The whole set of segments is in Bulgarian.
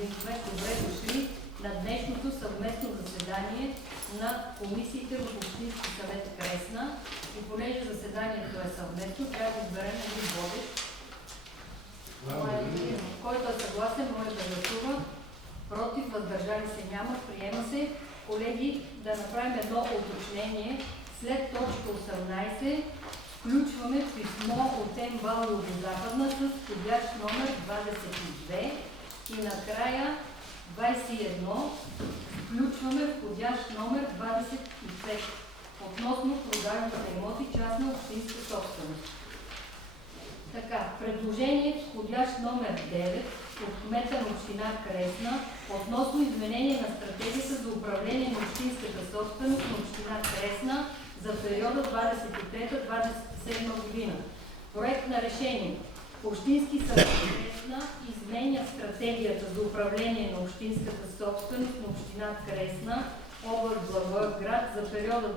господин Кмет, добре дошли на днешното съвместно заседание на комисиите в Общински съвет Кресна. И понеже заседанието е съвместно, трябва да изберем един водещ. Който е съгласен, може да гласува. Против, въздържали се няма, приема се. Колеги, да направим едно уточнение. След точка 18 включваме писмо от МБАЛ Югозападна с входящ номер 22 и накрая 21 включваме входящ номер 25 относно продажба на имоти частна общинска собственост. Така, предложение входящ номер 9 от кмета на община Кресна относно изменение на стратегията за управление на общинската собственост на община Кресна за периода 23-27 година. Проект на решение. Общински съвет Кресна изменя стратегията за управление на общинската собственост на община Кресна, област Благоевград за периода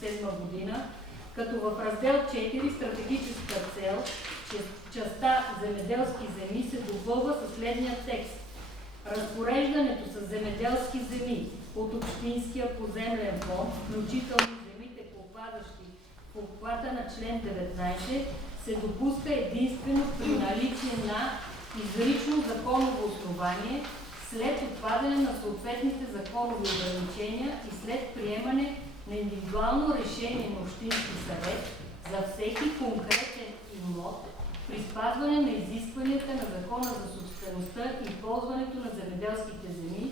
23-27 година, като в раздел 4 стратегическа цел частта земеделски земи се допълва със следния текст. Разпореждането с земеделски земи от общинския поземлен фонд, включително земите попадащи в обхвата на член 19, се допуска единствено при наличие на изрично законово основание, след отпадане на съответните законови ограничения и след приемане на индивидуално решение на Общински съвет за всеки конкретен имот при спазване на изискванията на Закона за собствеността и ползването на земеделските земи,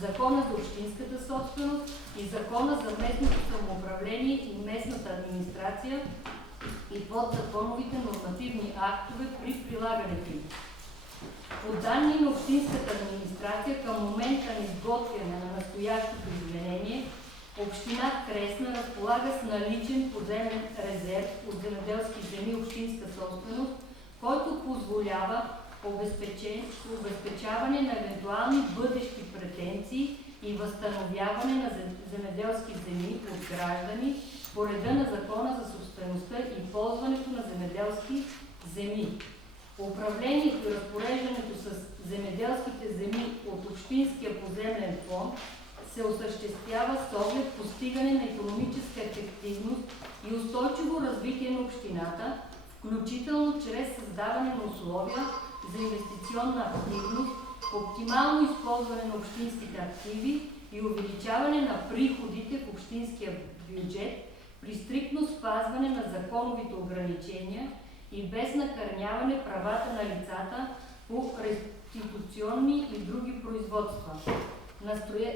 Закона за общинската собственост и Закона за местното самоуправление и местната администрация и подзаконовите нормативни актове при прилагането им. По данни на общинската администрация към момента на изготвяне на настоящото изменение, община Кресна разполага с наличен поземен резерв от земеделски земи общинска собственост, който позволява обезпечаване на евентуални бъдещи претенции и възстановяване на земеделски земи от граждани по реда на Закона за собствеността и ползването на земеделски земи. Управлението и разпореждането с земеделските земи от Общинския поземлен фонд се осъществява с оглед постигане на икономическа ефективност и устойчиво развитие на общината, включително чрез създаване на условия за инвестиционна активност, оптимално използване на общинските активи и увеличаване на приходите в общинския бюджет при стриктно спазване на законовите ограничения и без накърняване правата на лицата по реституционни и други производства.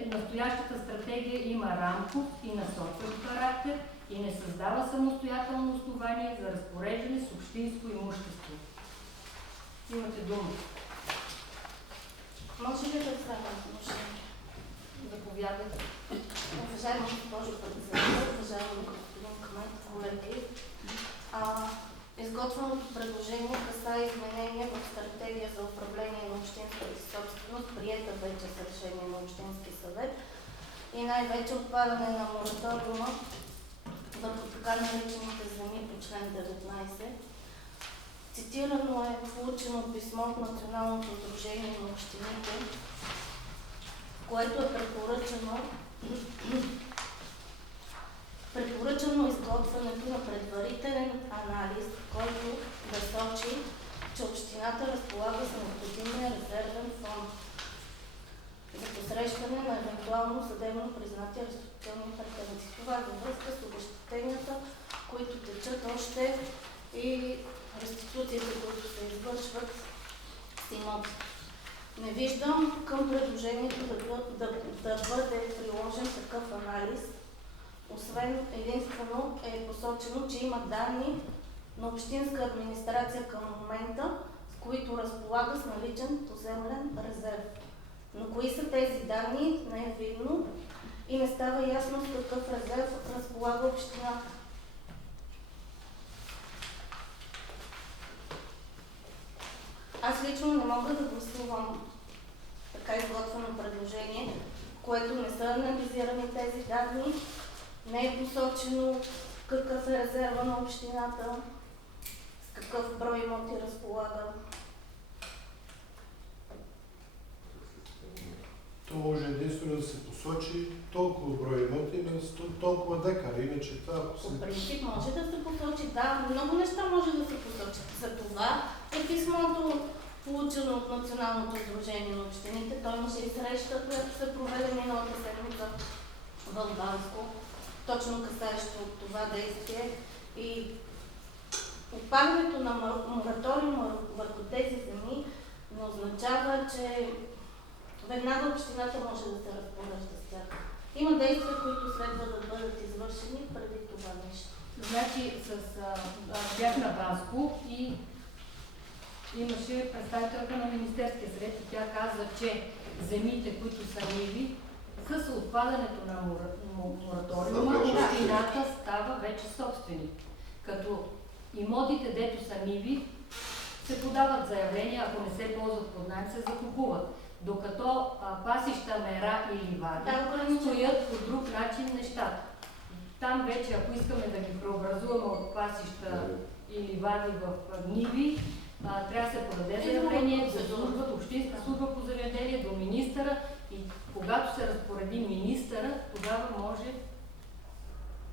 Настоящата стратегия има рамков и насочващ характер и не създава самостоятелно основание за разпореждане с общинско имущество. Имате дума. Може ли да взема отношение? Заповядайте. Уважаема госпожо председател, уважаема господин Кмет, колеги, изготвеното предложение касае изменения в стратегия за управление на общинската собственост, приета вече с решение на Общински съвет и най-вече отпадане на мораториума върху така наречените земи по член 19. Цитирано е получено писмо от Националното сдружение на общините, в което е препоръчано изготвянето на предварителен анализ, който да сочи, че общината разполага с необходимия резервен фонд за посрещане на евентуално съдебно признати реституционни претенции. Това е във връзка с обезщетенията, които течат още и реституциите, които се извършват с имоти. Не виждам към предложението да бъде приложен такъв анализ. Освен единствено е посочено, че има данни на общинска администрация към момента, с които разполага с наличен поземлен резерв. Но кои са тези данни, не е видно и не става ясно с какъв резерв разполага общината. Аз лично не мога да гласувам така изготвено предложение, което не са анализирани тези данни, не е посочено какъв е резерва на общината, с какъв брой имоти разполага. може единствено да се посочи толкова брой имоти на толкова декара, иначе това... По принцип може да се посочи, да, много неща може да се посочи. За това е писмото, получено от Националното сдружение на общините. Той имаше и среща, която се проведе миналата седмица в Банско, точно касаещо това действие. И отпадането на мораториума върху тези земи не означава, че веднага общината може да се разпорежда с тях. Има действия, които следва да бъдат извършени преди това нещо. Значи, бях на Банско и имаше представителка на Министерския съвет и тя каза, че земите, които са ниви, с отпадането на мораториума, общината става вече собственик. Като имотите, дето са ниви, се подават заявления, ако не се ползват под наем, се закупуват. Докато пасища, мера и ливади стоят по друг начин нещата. Там вече, ако искаме да ги преобразуваме от пасища и ливади в ниви, трябва да се подаде заявление за служба, общинска служба по земеделие до министъра и когато се разпореди министъра, тогава може...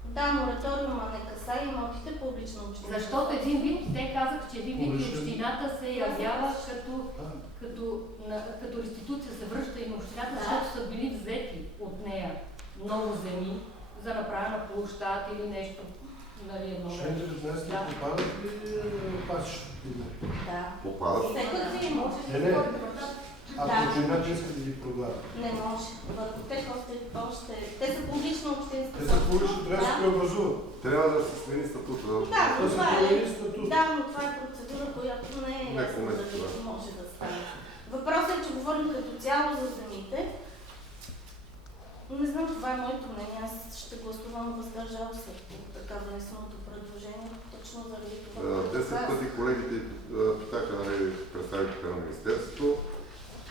Да, мораториума не касае имотите публична община. Защото един вид, те казаха, че един вид общината се явява като реституция, се връща и на общината, защото са били взети от нея много земи за направена площад или нещо. Нали, Член 19 попадат ли пасищата? Да. Попадат? Всеки имоти. Ако общината иска да ги продава. Не може. Върху тях още... Те са публична общинска. Те са публични, трябва да се преобразуват. Трябва да се смени статута. Да, Да се промени статут. Да, но това е процедура, която не е ясно дали може да стане. Въпросът е, че говорим като цяло за земите. Не знам, това е моето мнение. Аз ще гласувам въздържал се по така внесеното предложение, точно заради това. 10 пъти колегите питаха представителите на Министерството.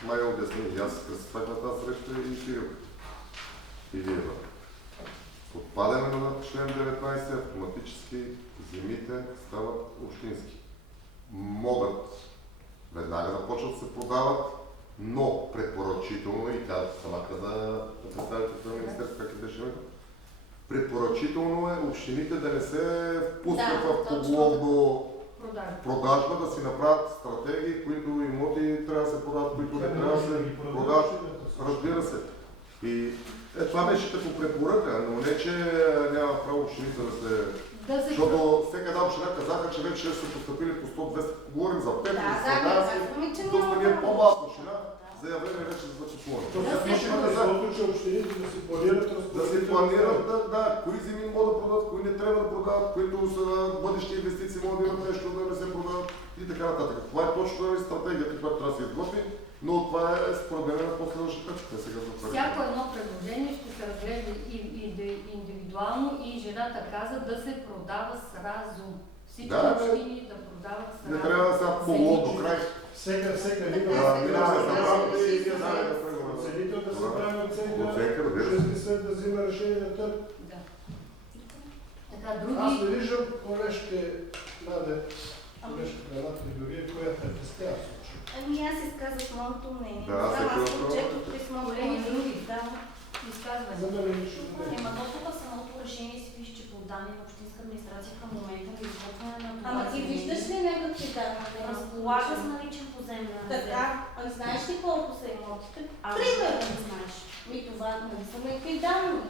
Май обясних и аз присъствах на тази среща и Кирил. И вие. Отпадане на член 19 автоматически земите стават общински. Могат веднага да почват да се продават, но препоръчително, и тя сама каза представителите на Министерството, как беше името, препоръчително е общините да не се впускат в поголовно продажба, да си направят стратегии, които имоти трябва да се продават, които не трябва да се продават. Разбира се. И това беше като препоръка, но не, че няма право общините да се... Защото всяка една община казаха, че вече са постъпили по 100-200, говорим за 5 или 100, доста ни е по-малка община, заявление вече за закупуване. Защото че общините да си планират да се планират, да, кои земи могат да продават, кои не трябва да продават, които са бъдещи инвестиции, могат да имат нещо да не се продават и така нататък. Това е точно стратегията, която трябва да се изготви, но това е според мен на последващата точка. Всяко едно предложение ще се разглежда индивидуално и жената каза да се продава с разум. Всички общини да продават с разум. Не трябва да са по-лоб до край. Всека лига оценител да се прави оценка, общински съд да взима решение на търг. Аз не виждам колежка Наде, колежка Ната Георгиева, която е пестява случай. Ами аз изказах моето мнение. Да, аз прочетох писмо, колеги други. Да. Изказване. За мен лично не. Ема то тук самото решение си виж, че по данни на общинска администрация към момента на изготвяне на това. Ама ти виждаш ли някакви данни? Разполага с наличен поземлен резерв. Така, а знаеш ли колко са имотите? Аз Примерно. не знаеш. Ми това не са някакви данни.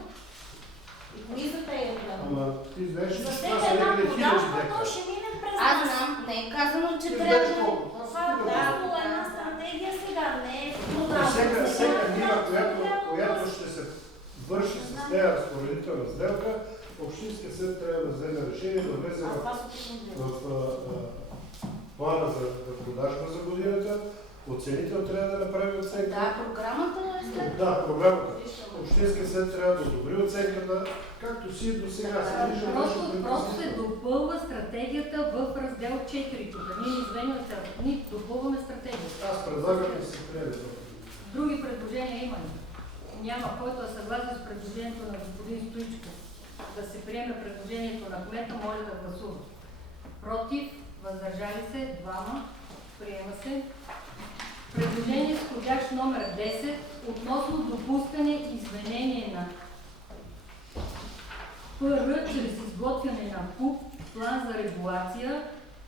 И кои за тези данни? Ама ти знаеш ли, За че всеки това са една някъде хиляди продажба, то декара? ще мине през Аз нас. знам, не е казано, че Ти трябва знаеш да... колко? Това е просто една стратегия сега, не е Всяка нива, която ще се върши с нея разпоредителна сделка, Общинския съд трябва да вземе решение да влезе в плана за продажба за годината. Оценител трябва да направи оценка. Да, програмата е след... Да, програмата. Общинския съд трябва да одобри оценката, както си до сега. Просто се допълва стратегията в раздел 4. Тук ние изменяме ние допълваме стратегията. Аз предлагам да се приеме. Други предложения има ли? Няма. Който е съгласен с предложението на господин Стоичков да се приеме предложението на кмета, моля да гласува. Против, въздържали се, 2. Приема се. Предложение с входящ номер 10 относно допускане и изменение на ПР чрез изготвяне на ПУП, план за регулация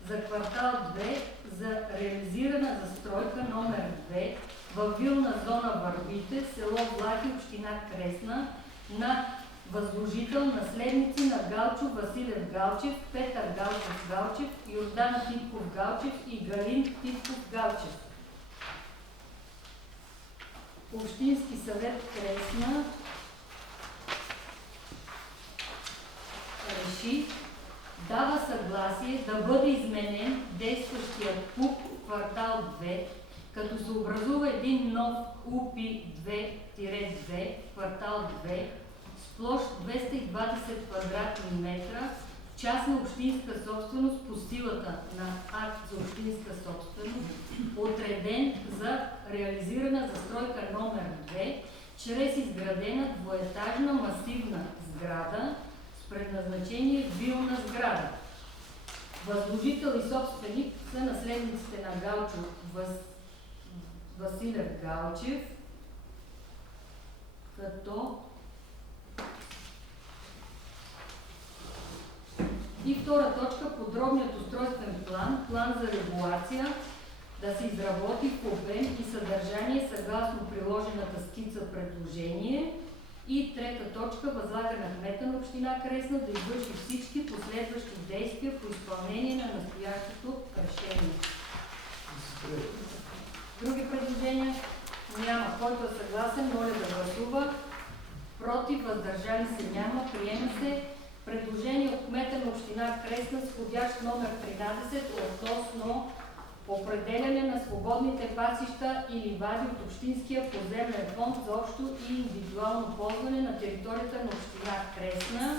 за квартал 2 за реализирана застройка номер 2 във вилна зона Върбите, село Влахи, община Кресна, на възложител наследници на Галчо Василев Галчев, Петър Галчев Галчев, Йордан Титков Галчев и Галин Титков Галчев. Общински съвет Кресна реши, дава съгласие да бъде изменен действащия ПУП квартал 2, като се образува един нов УПИ 2-2 квартал 2 с площ 220 квадратни метра, частна общинска собственост по силата на акт за общинска собственост, отреден за реализирана застройка номер 2, чрез изградена двоетажна масивна сграда с предназначение вилна сграда. Възложител и собственик са наследниците на Галчо Василев Галчев, като и втора точка, подробният устройствен план, план за регулация да се изработи в обем и съдържание съгласно приложената скица предложение. И трета точка, възлага на кмета на община Кресна да извърши всички последващи действия по изпълнение на настоящото решение. Други предложения? Няма. Който е съгласен, моля да гласува. Против, въздържали се няма. Приема се предложение от кмета на община Кресна с входящ номер 13 относно определяне на свободните пасища и ливади от общинския поземлен фонд за общо и индивидуално ползване на територията на община Кресна.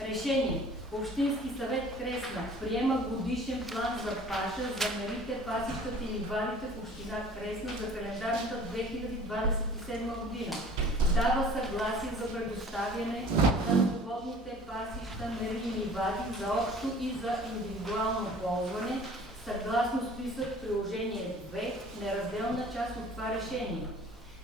Решение. Общински съвет Кресна приема годишен план за паша за мерите, пасищата и ливадите в община Кресна за календарната 2027 година. Дава съгласие за предоставяне на свободните пасища, мери и ливади за общо и за индивидуално ползване, съгласно списък приложение 2, неразделна част от това решение.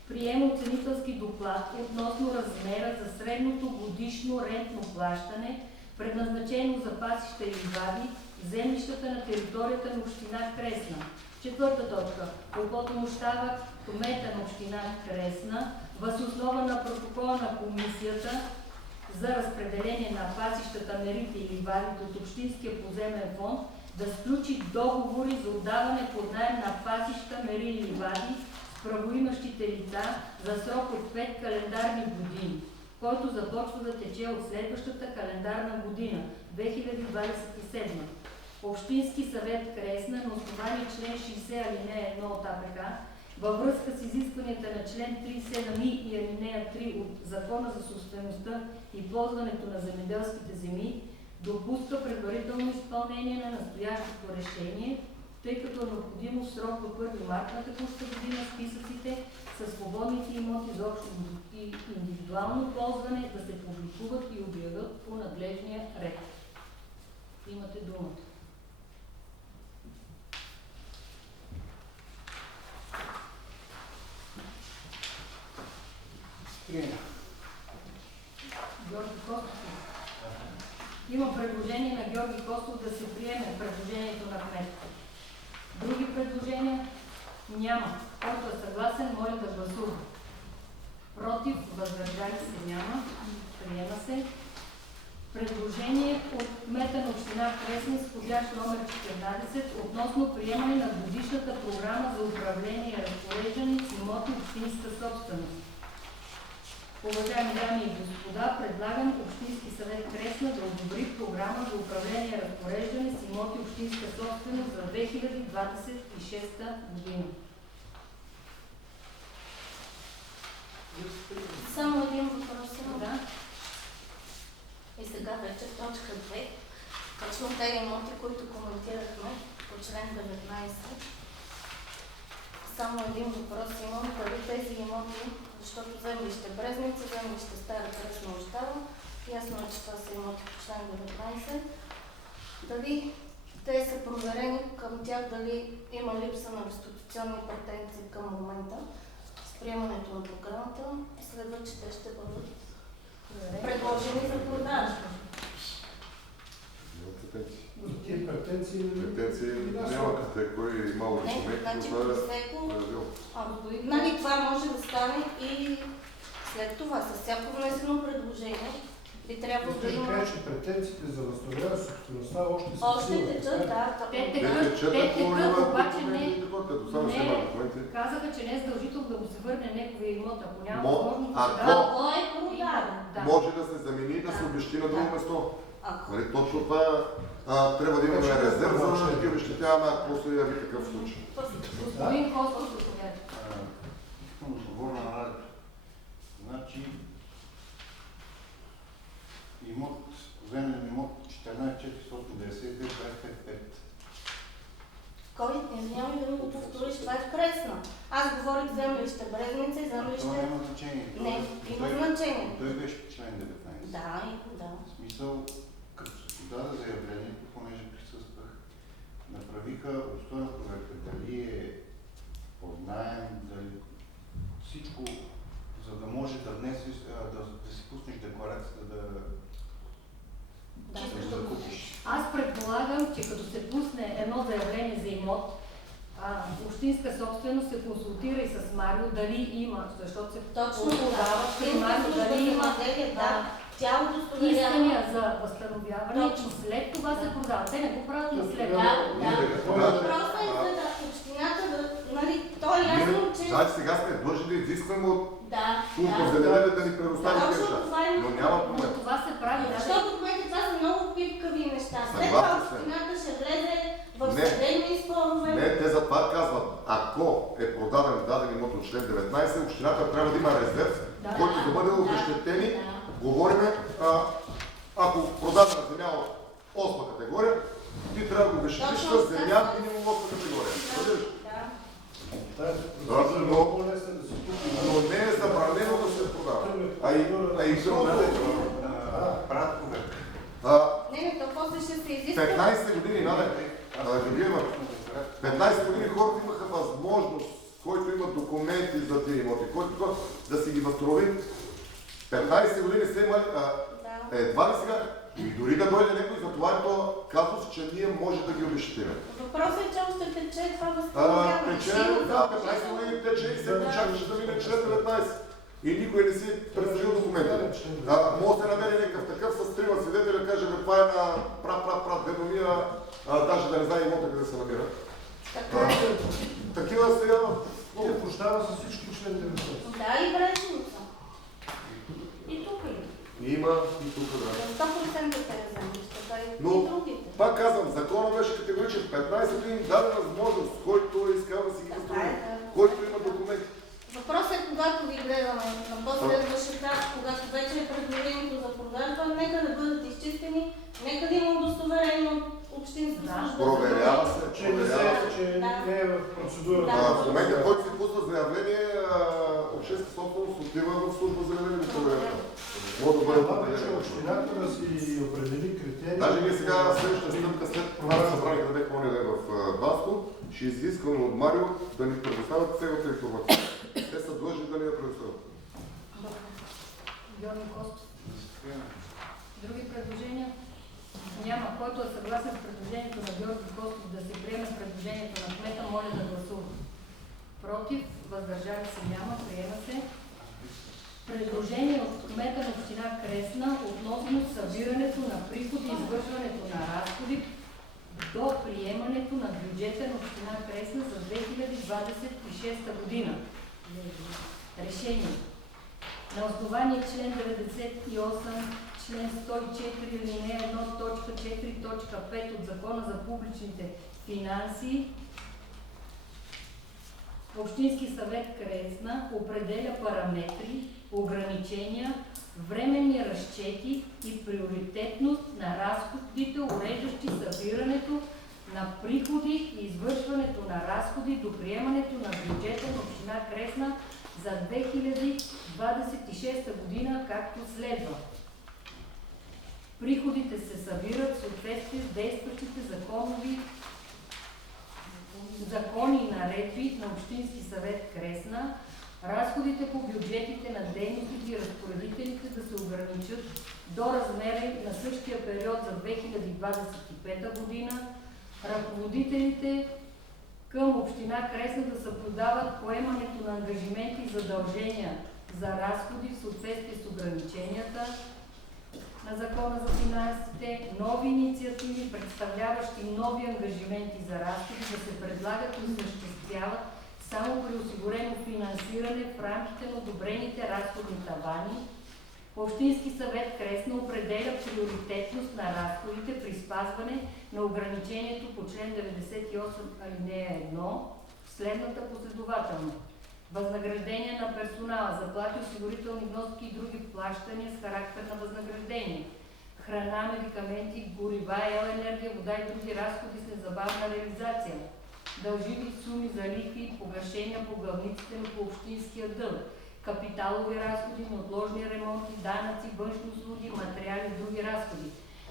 Приема оценителски доклад относно размера за средното годишно рентно плащане, предназначено за пасища и ливади, в землищата на територията на община Кресна. Четвърта точка. Упълномощава кмета на община Кресна въз основа на протокола на комисията за разпределение на пасищата, мерите и ливадите от общинския поземен фонд да сключи договори за отдаване под наем на пасища, мери и ливади с правоимащите лица за срок от 5 календарни години, който започва да тече от следващата календарна година, 2027. Общински съвет Кресна на основание член 60 алинея 1 от АПК във връзка с изискванията на член 37 и алинея 3 от Закона за собствеността и ползването на земеделските земи допуска предварително изпълнение на настоящото решение, тъй като е необходимо в срок до 1 март на текущата година списъците със свободните имоти за общо и индивидуално ползване да се публикуват и обявят по надлежния ред. Имате думата. Георги Костов. Има предложение на Георги Костов да се приеме предложението на кмета. Други предложения? Няма. Който е съгласен, моля да гласува. Против, въздържали се няма. Приема се. Предложение от кмета на община Кресна с входящ номер 14 относно приемане на годишната програма за управление и разпореждане с имоти общинска собственост. Уважаеми дами и господа, предлагам Общински съвет Кресна да одобри програма за управление и разпореждане с имоти общинска собственост за 2026 година. Само един въпрос. Да. И сега вече точка 2. Точно тези имоти, които коментирахме по член 19. Само един въпрос имам. Дали тези имоти, защото землище Брезница, землище Стара Кресна остава, ясно е, че това са имоти по член 19. Дали те са проверени към тях, дали има липса на реституционни опозиционни претенции към момента с приемането на програмата, следва, че те ще бъдат предложени за продажба. Тие претенции няма къде, кой малко човек, Значи, това е всеко, проявил. нали, това може да стане и след това, с всяко внесено предложение, би трябвало да Искаш да има... кажеш, че претенциите за възстановяване собствеността още са Още сила, течат, така? да. Те Те текат, течат, те ако текат, няма обаче документи, не. като само ще Не. има документи. Казаха, че не е задължително да му се върне неговия имот, ако няма Мо- възможност да ако- дава. Ако е продаден. Да. Може да се замени и да се Да. обещи на друго Да. место. Ако. Нали, точно това трябва да имаме резерв, за да ги обещетяваме, ако се яви такъв случай. Господин Костов, заповядайте. Искам да отговоря на Радето. Значи, земен имот 14 499 Кой? Няма ли да ми го повториш? Това е в Кресна. Аз говорих землище Брезница и Това землище... няма значение. Не, има значение. Той беше по член 19. Да, да. В смисъл, като се подаде заявлението, понеже присъствах, направиха обстойна проверка. Дали е под наем, дали всичко, за да може да внесеш, да си пуснеш декларацията, да Да. закупиш. Аз предполагам, че като се пусне едно заявление за имот, общинска собственост се консултира и с Марио дали има, защото се Точно подава така. при Марио дали има Да. Тя удостоверява. искания за възстановяване Точно. и след това се продава. Те не го правят на след. Да, да. Понеже, Въпросът е за да общината да, нали, то е ясно, че... Значи сега сме длъжни да изискваме от Да, служба да. за земеделие да ни предостави Точно неща. това е. Но няма Но проблем. това се прави. Защото в момента това са много пипкави неща. След това Съгласен съм. общината ще влезе в Не. съдебни спорове. Не, те за това казват, ако е продаден даден имот от член 19, общината трябва да има резерв, Да. който да бъде Да. обезщетени. Да. Говориме, ако продадена земя от 8 категория, ти трябва да го обезщетиш Точно с земя минимум 8 категория. Разбираш? Да. Тази Да, процедура е но- много лесна да се купи. Но не е забранено да се продава. А и другото, Правят проверка. Не, то после ще се изиска. 15 години, Наде, Георгиева, 15 години хората имаха възможност, който има документи за тези имоти, който да си ги възстанови. 15 години се имали, Да. едва ли сега, и дори да дойде някой, за това е то казус, че ние може да ги обезщетим. Въпросът е, че още тече това възстановяване. Тече, Сигурно. да, 15 години тече и се чакаше да мине член 19. И никой не си представил документи. Може да се намери някакъв такъв с трима свидетели, да каже, това е на прав дедо ми, даже да не знае имота къде се намира. Така е. Такива сега. Тя прощава с всички член 19. Да, и Брезница. И тук има. Има и тук, да. 100% тези землища, да и Но, другите. пак казвам, законът беше категоричен. 15 години даде възможност, който е искал да си ги Така възстанови, е, да. който има документи. Въпросът е, когато ви гледаме на последващ етап, когато вече е предложението за продажба, нека да бъдат изчистени, нека да има удостоверение от общинска Да. служба. Проверява се, Че не проверява се. се, че Да. не е в процедура. Да. В момента, в който се пусна заявление, общинска собственост отива в служба за заявление да проверява. Може да бъде Това вече определено. общината да си определи критерии. Даже ние сега следващата стъпка след това събрание, къде бяхме оние в Баско, ще изискваме от Марио да ни предоставят цялата информация. Те са длъжни да ни я предоставят. Георги Костов. Други предложения? Няма. Който е съгласен с предложението на Георги Костов да се приеме предложението на кмета, моля да гласува. Против, въздържали се няма, приема се. Предложение от кмета на община Кресна относно събирането на приходи и извършването на разходи до приемането на бюджета на община Кресна за 2026 година. Решение. На основание член 98, член 104, алинея 1, точка 4, точка 5 от Закона за публичните финанси, Общински съвет Кресна определя параметри, ограничения, временни разчети и приоритетност на разходите, уреждащи събирането на приходи и извършването на разходи до приемането на бюджета на община Кресна за 2026 година, както следва. Приходите се събират в съответствие с действащите закони и наредби наредби на Общински съвет Кресна разходите по бюджетите на дейностите и разпоредителите да се ограничат до размера на същия период за 2025 година, ръководителите към Община Кресна да съблюдават поемането на ангажименти и задължения за разходи в съответствие с ограниченията на Закона за финансите, нови инициативи, представляващи нови ангажименти за разходи, да се предлагат и осъществяват само при осигурено финансиране в рамките на одобрените разходни тавани. Общински съвет Кресна определя приоритетност на разходите при спазване на ограничението по член 98 алинея 1 в следната последователност. Възнаграждение на персонала, заплати, осигурителни вноски и други плащания с характер на възнаграждение, храна, медикаменти, горива, енергия, вода и други разходи с незабавна реализация, дължими суми за лихви и погашения по главниците по общинския дълг, капиталови разходи, неотложни ремонти, данъци, външни услуги, материали и други разходи.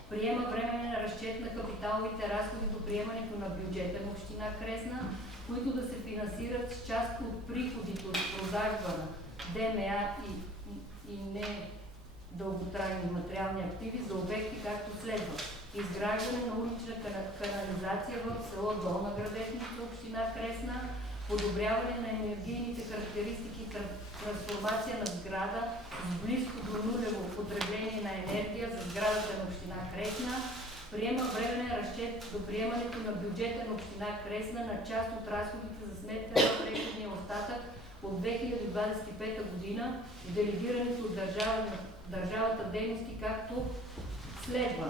Приема временен разчет на капиталовите разходи до приемането на бюджета на Община Кресна, които да се финансират с част от приходите от продажба на ДМА и не дълготрайни материални активи за обекти, както следва: изграждане на улична канализация в село Долна Градешница, Община Кресна, подобряване на енергийните характеристики и трансформация на сграда с близко до нулево потребление на енергия за сградата на Община Кресна, приема временен разчет до приемането на бюджета на Община Кресна на част от разходите за сметка на преходния остатък от 2025 година и делегирането от държавата дейности, както следва: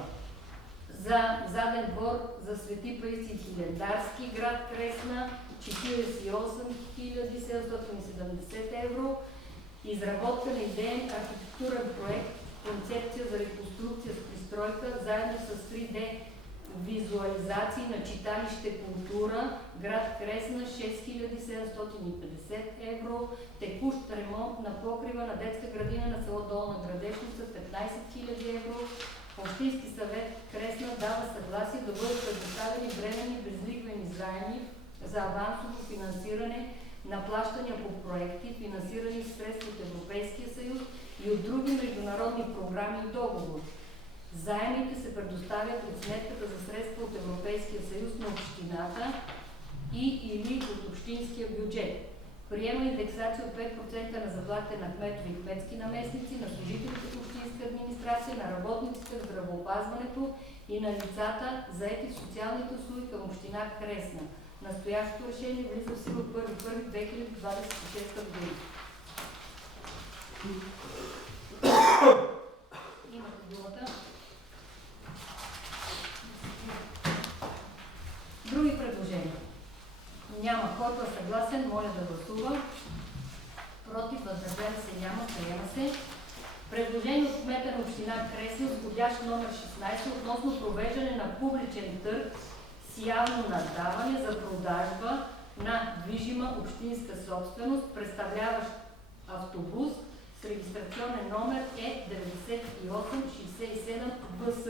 за заден двор за Свети Паисий Хилендарски, град Кресна, 48 770 евро, изработка на идеен архитектурен проект, концепция за реконструкция с пристройка, заедно с 3D визуализации на читалище Култура, град Кресна, 6750 евро, текущ ремонт на покрива на детска градина на село Долна Градешница, 15 000 евро. Общински съвет Кресна дава съгласие да бъдат предоставени временни безлихвени заеми за авансово финансиране на плащания по проекти, финансирани с средства от Европейския съюз и от други международни програми и договори. Заемите се предоставят от сметката за средства от Европейския съюз на общината и/или от общинския бюджет. Приема индексация от 5% на заплатите на кметове и кметски наместници, на служителите в общинска администрация, на работниците в здравеопазването и на лицата, заети в социалните услуги към Община Кресна. Настоящото решение влиза в сила от 1.1.2026 година. Имате думата. Други предложения? Няма. Който е съгласен, моля да гласува. Против, въздържали се няма, приема се. Предложение от кмета на Община Кресна, входящ номер 16, относно провеждане на публичен търг с явно наддаване за продажба на движима общинска собственост, представляващ автобус с регистрационен номер Е9867 БС.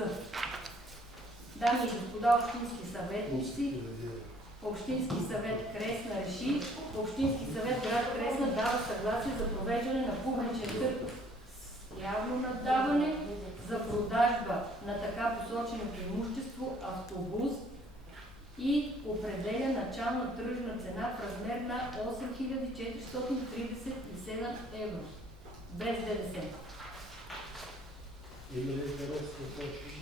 Дами и господа общински съветници, Общински съвет Кресна реши: Общински съвет град Кресна дава съгласие за провеждане на публичен търг с явно наддаване за продажба на така посоченото имущество автобус и определя начална тръжна цена в размер на 8437 евро, без ДДС. Има ли интерес да почнеш?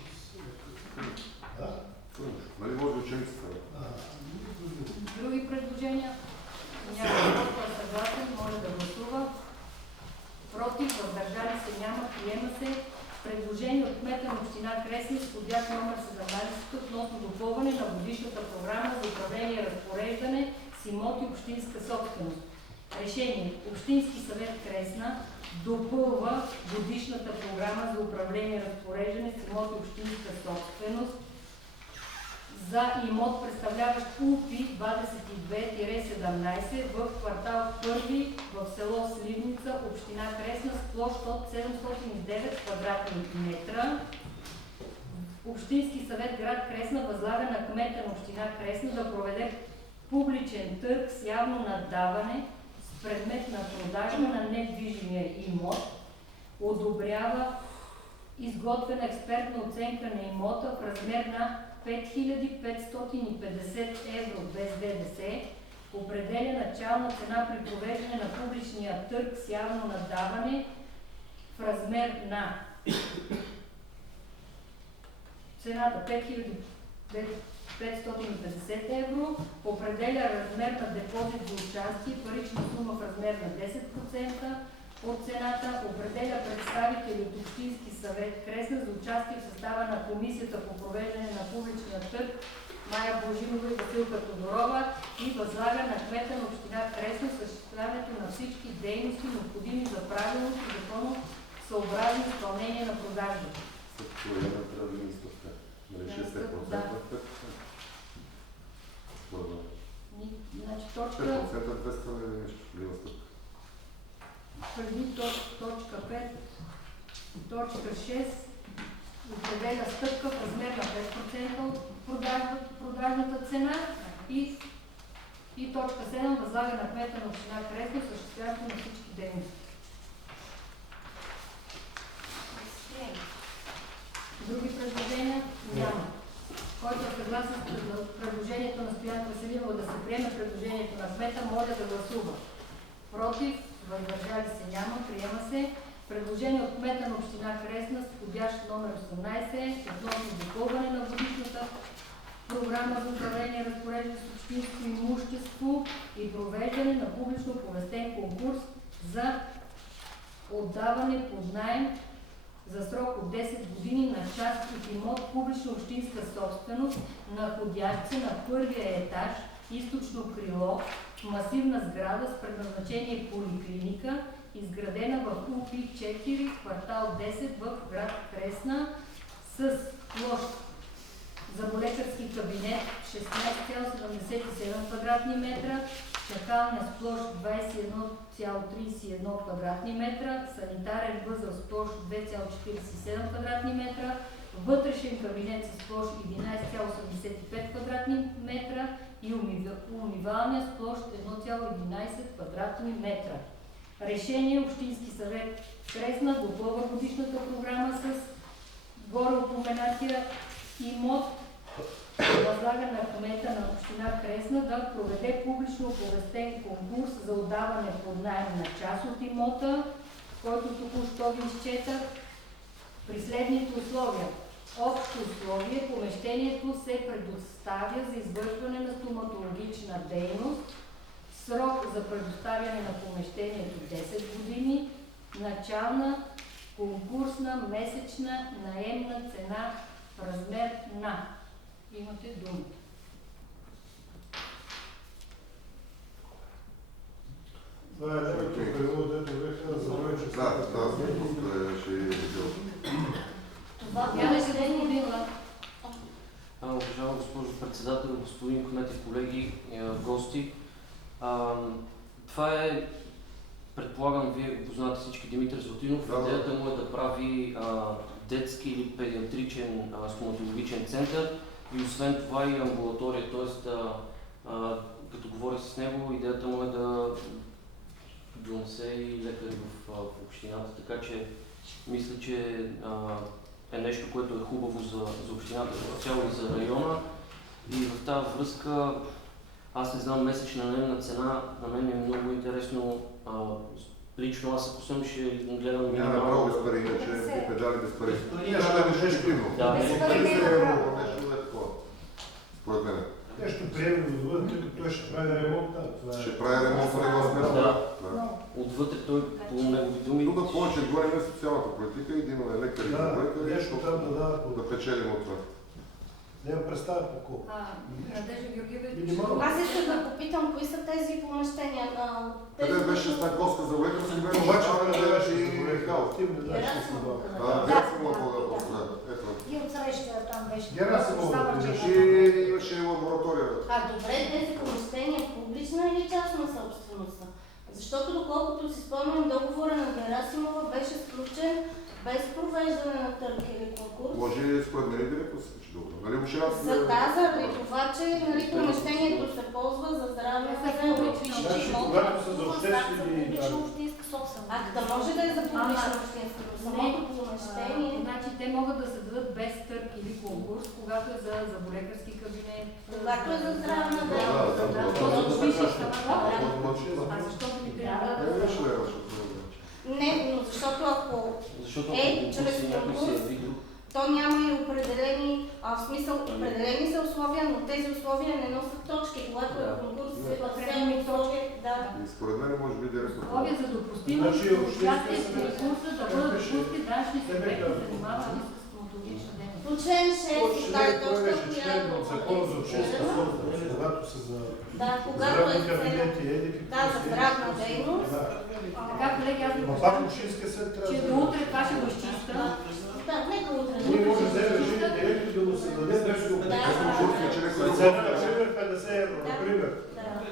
Да? Нали може ученицата? Други предложения? Няма. Който е съгласен, моля да гласува. Против, въздържали се няма, приема се. Предложение от кмета на Община Кресна, входящ номер 17, относно допълване на годишната програма за управление и разпореждане с имоти общинска собственост. Решение: Общински съвет Кресна допълва годишната програма за управление и разпореждане с имоти общинска собственост за имот, представляващ УПИ 22-17 в квартал 1 в село Сливница, Община Кресна, с площ от 709 квадратни метра. Общински съвет град Кресна възлага на кмета на Община Кресна да проведе публичен търг с явно наддаване с предмет на продажба на недвижимия имот, одобрява изготвена експертна оценка на имота в размер на 5550 евро без ДДС, определя начална цена при провеждане на публичния търг с явно наддаване в размер на цената 5550 евро, определя размер на депозит за участие, парична сума в размер на 10% от цената, определя представители от Общински съвет Кресна за участие в състава на Комисията по провеждане на публичния търг Майя Божинова и Василка Тодорова и възлага на кмета на община Кресна осъществяването на всички дейности, необходими за правилното и законосъобразно изпълнение на продажбата. Значи точка... 5% 200 е нещо, лива стъпка. Преди точка 5, точка 6 определя стъпка в размер на 5% от продажната цена и точка 7 възлага на кмета на община Кресна осъществяването на всички дейности. Други предложения? Няма. Който е съгласен с предложението на Стоян Василинова да се приеме предложението на кмета, моля да гласува. Против? Въздържали се няма. Приема се. Предложение от кмета на община Кресна с входящ номер 18 относно допълване на годишната програма за управление и разпореждане с общинско имущество и провеждане на публично оповестен конкурс за отдаване под наем за срок от 10 години на част от имот публична общинска собственост, находящ се на първия етаж, източно крило, масивна сграда с предназначение поликлиника, изградена в УПИ-4, квартал 10 в град Кресна, с площ за молекарски кабинет 16,77 квадратни метра, чакалня с площ 21,31 квадратни метра, санитарен възел с площ 2,47 квадратни метра, вътрешен кабинет с площ 11,85 квадратни метра и умивалня с площ 1,11 квадратни метра. Решение Общински съвет Кресна допълва годишната програма с горе упоменатия имот, възлага на кмета на община Кресна да проведе публично оповестен конкурс за отдаване под наем на част от имота, който току-що ви изчетах, при следните условия. Общо условие, помещението се предоставя за извършване на стоматологична дейност, срок за предоставяне на помещението 10 години, начална конкурсна месечна наемна цена в размер на. Имате думата. Това е някакво период, дето беха забравили, че Да, ще е видео. Това Я не се била. Уважаема госпожо председател, господин кмет и колеги, гости. Това е, предполагам, вие го познавате всички, Димитър Златинов. Да. Идеята му е да прави детски или педиатричен стоматологичен център и освен това и амбулатория, т.е. като говоря с него, идеята му е да донесе и лекари в общината, така че мисля, че е нещо, което е хубаво за общината като цяло и за района. И в тази връзка аз не знам месечна наемна цена, на мен е много интересно. Лично аз ако съм ще гледам Няма направо без пари, иначе не педали без пари. Нещо да кажеш кино. Да, Без пари не е направо. Нещо да е такова. Според мен. Нещо приемно да бъде, тъй като той ще прави ремонт. Ще прави ремонт на него сметка. Да. Да. отвътре той по негови думи. Тук повече говорим за социалната политика и да имаме лекари, нещо там да дадат. да печелим от това. Няма представя по колко. Надежда Георгиева. Минимално. Аз искам да попитам, кои са тези помещения на Къде беше с тази коска за лекарски бе, Обаче обаче не беше беше и Михайлов. Ти не знаеш какво се дава. Герасимова по-да. Ето. И отсреща там беше. Герасимова, Става да чест. И имаше и лаборатория. Добре, тези помещения публична или частна собственост са? Защото доколкото си спомням, договора на Герасимова беше сключен без провеждане на търг или конкурс. Може според мен директно се случи добре. Нали общината? Да, заради това, че помещението се ползва публична общинска собственост. Да може да е за публична общинска, но самото помещение. Значи те могат да се дадат без търг или конкурс, когато е за зъболекарски кабинет. Когато е за здравна Да, дейност. да, да. Защото пише в това. Да. А защо да ми трябва? Не, но защото ако Защото чрез конкурси някой конкурс, се яви друг. то няма и определени, в смисъл определени са условия, но тези условия не носят точки. Когато е конкурс, се Определени условия, да. И според мен може би директно. Условия за допустимост, Значи, участие в общинския конкурса да бъдат допусти данъчни субекти, да. занимавани с стоматологична дейност. По член 6, тази точка, член от Закона за общинска която собственост, когато са за да, когато е здравни за кабинети, еди да, за здравна дейност. Да. Така, колеги, аз ви Но пак предлагам, общинския съд трябва че да... до утре това ще го изчиста. Да, нека утре. Ние може да вземем решение директно да му се даде без да го Да. Цена, например, 50 евро, например.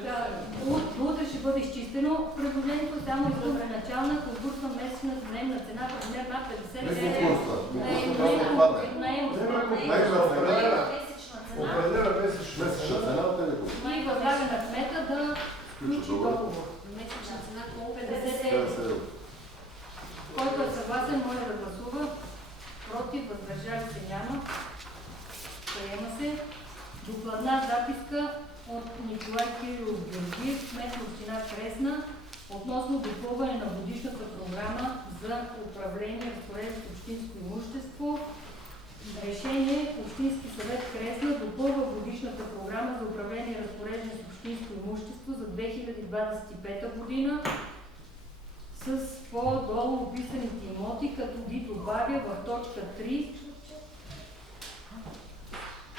Да, до утре ще бъде изчистено. Предложението е само за начална конкурсна месечна дневна цена в размер над 50 евро. Определя месечна цена. И възлага на кмета да включи договор. Месечна цена колко? 50 евро. Който е съгласен, моля да гласува. Против, въздържали се няма. Приема се. Докладна записка от Николай Кирилов Георгиев, кмет на община Кресна, относно допълване на годишната програма за управление разпореждане с общинско имущество. Решение Общински съвет Кресна допълва годишната програма за управление и разпореждане с общинско имущество за 2025 година с по-долу описаните имоти, като ги добавя в точка 3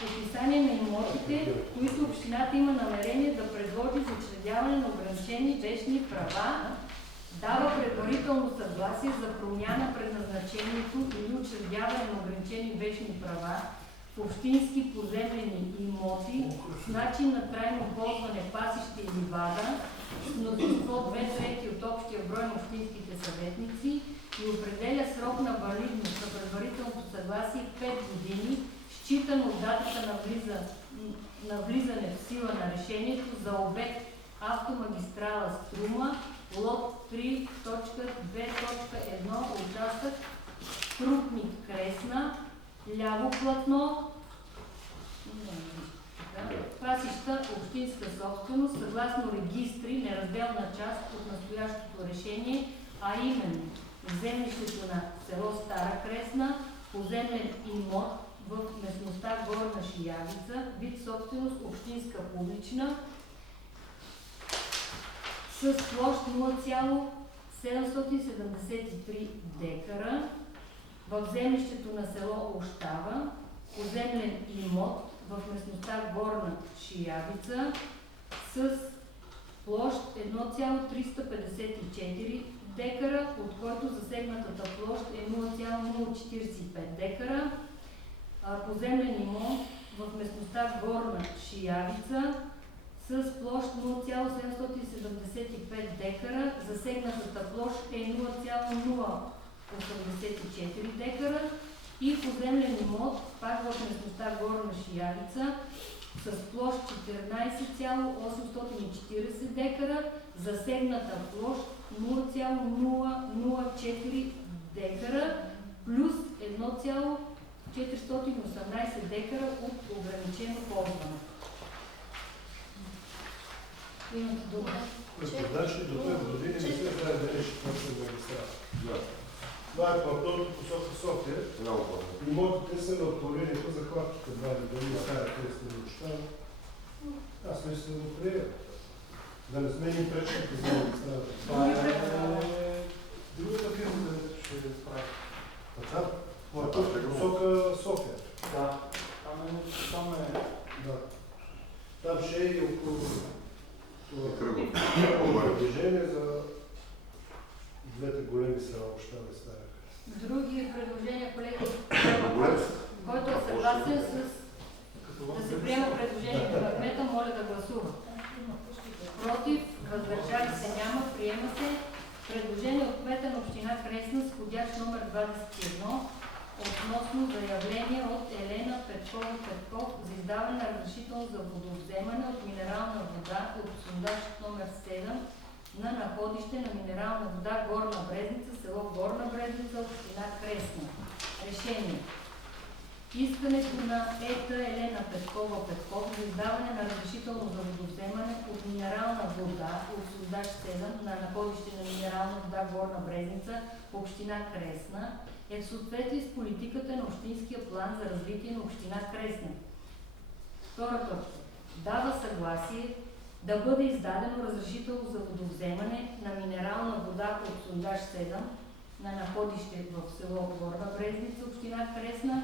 описание на имотите, които общината има намерение да предложи за учредяване на ограничени вещни права, дава предварително съгласие за промяна предназначението или учредяване на ограничени вещни права в общински поземлени имоти с начин на трайно ползване пасище и ливада с мнозинство 2/3 от общия брой на общинските съветници и определя срок на валидност на предварителното съгласие 5 години, считано от датата на влизане в сила на решението за обект автомагистрала Струма, лот 3.2.1, участък Крупник Кресна, ляво платно, пасища общинска собственост, съгласно регистри, неразделна част от настоящото решение, а именно землището на село Стара Кресна, поземлен имот в местността Горна Шиявица, вид собственост общинска публична, с площ 0,773 декара, в землището на село Ощава, поземлен имот в местността Горна Шиявица, с площ 1,354 декара, от който засегнатата площ е 0,045 декара, поземлен имот в местността Горна Шиявица с площ 0,775 декара, засегнатата площ е 0,084 декара и поземлен имот пак в местността Горна Шиявица с площ 14,840 декара, засегната площ 0,004 декара плюс 1,418 декара от ограничено ползване. Имате дума. Значи до 5 години не се знае дали ще почне магистрала. Това е платното посока София. Имотите са на отклонението за хватките дали Стара Кресна и Ощава. Аз мисля да го приема. Да не сме ни пречките за магистрала. Това е другата фирма, където ще прави. Така? Платното посока София. Да. Там е... Да. Там ще е и около Кръгов. движение за двете големи села Ощава и Стара Кресна. Други предложения, колеги, който е съгласен с да се приема предложението на кмета, моля да гласува. Против, въздържали се няма, приема се. Предложение от кмета на община Кресна с входящ номер 21 относно заявление от Елена Петков за издаване на разрешително за водовземане от минерална вода от сондаж номер 7 на находище на минерална вода Горна Брезница, село Горна Брезница, община Кресна. Решение. Искането на ЕТ Елена Петкова Петков за издаване на разрешително за водовземане от минерална вода от сондаж 7 на находище на минерална вода Горна Брезница, община Кресна, е в съответствие с политиката на Общинския план за развитие на община Кресна. Втора точка. Дава съгласие да бъде издадено разрешително за водовземане на минерална вода от сондаж 7 на находище в село Горна Брезница, община Кресна,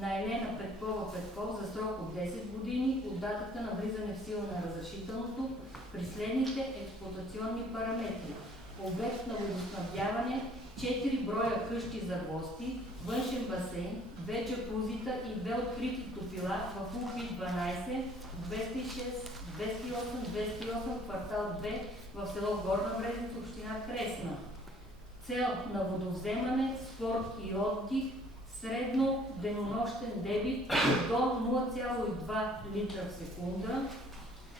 на Елена Петкова Петков за срок от 10 години от датата на влизане в сила на разрешителното при следните експлоатационни параметри. Обект на водоснабдяване, 4 броя къщи за гости, външен басейн, 2 джакузита и 2 открити топила в УПИ 12, 206, 208, квартал 2 в село Горна Брезница, община Кресна. Цел на водовземане, спорт и отдих, средно денонощен дебит до 0,2 литра в секунда,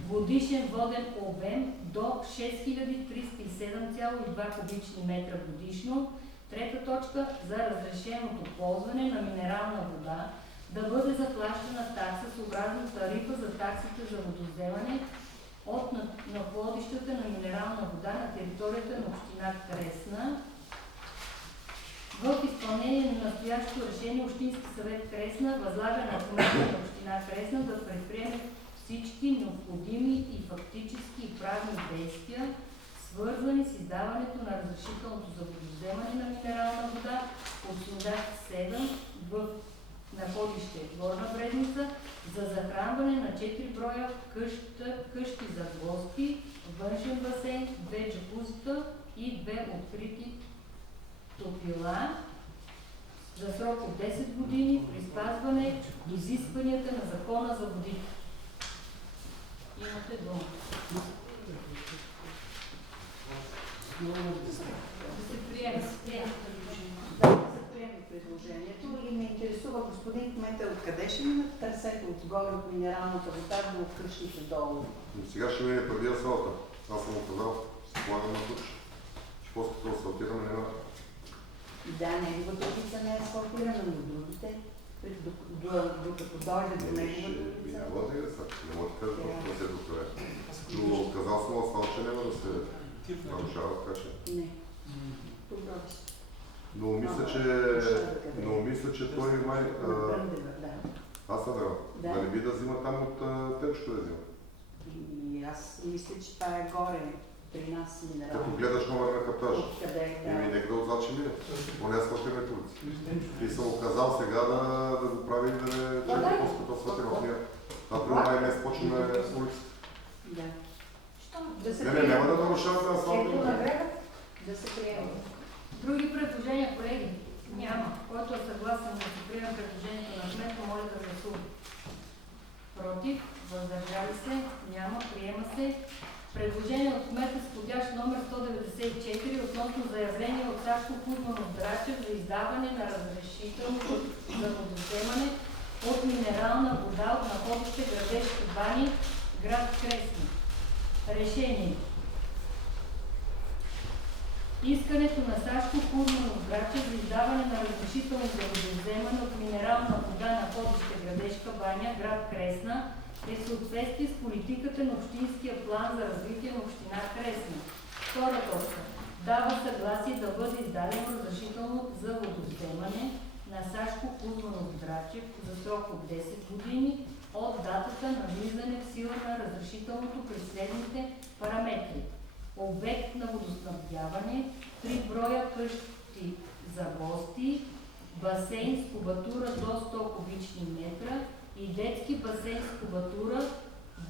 годишен воден обем до 6307,2 кубични метра годишно. Трета точка, за разрешеното ползване на минерална вода да бъде заплащана такса съобразно тарифа за таксите за водовземане от находищата на минерална вода на територията на община Кресна. В изпълнение на настоящото решение Общински съвет Кресна възлага на кмета на община Кресна да предприеме всички необходими и фактически и правни действия, свързани с издаването на разрешителното за водовземане на минерална вода от сондаж 7 в находище Горна Брезница за захранване на 4 броя къщи за гости, външен басейн, 2 джакузита и 2 открити топила за срок от 10 години при спазване изискванията на Закона за водите. Имате дума. Да се приеме. Да се приеме предложението и ме интересува господин кмета откъде ще минат трасето отгоре от минералната вода до къщите долу? Сега ще мине преди асфалта. Аз съм отказал. Слагам на туч. После като асфалтираме няма. Да, неговата улица не е асфалтирана, но другите, докато дойде до неговата улица. Няма да е сега. Не мога да кажа, просто не се докрая. Но отказал съм асфалт, че няма да се нарушава, така че. Не. Добро. Но мисля, че той май... Аз съм дал. Да не би да взима там от течето да взима. И аз мисля, че това е горе при нас минерално. Като гледаш номер на каптаж. Откъде е? Еми, нека да отзад, че мине. Поне асфалтираме улици. И съм оказал сега да го прави и да не чака после като асфалтира от нея. Това май не спочваме улиците. Да. Не, няма да нарушаваме асфалтира. Да се приема. Други предложения, колеги? Няма. Който е съгласен да се приема предложението на кмета, моля да гласува. Против? Въздържали се? Няма. Приема се. Предложение от кмета с входящ номер 194 относно заявление от Сашко Кузманов Драчев за издаване на разрешително за водовземане от минерална вода от находище Градешки бани, град Кресна. Решение. Искането на Сашко Кузманов Драчев за издаване на разрешително за водовземане от минерална вода на находище Градешка баня, град Кресна, е в съответствие с политиката на Общинския план за развитие на община Кресна. Втора точка. Дава съгласие да бъде издадено разрешително за водовземане на Сашко Кузманов Драчев за срок от 10 години от датата на влизане в сила на разрешителното при следните параметри. Обект на водоснабдяване, 3 броя къщи за гости, басейн с кубатура до 100 кубични метра и детски басейн с кубатура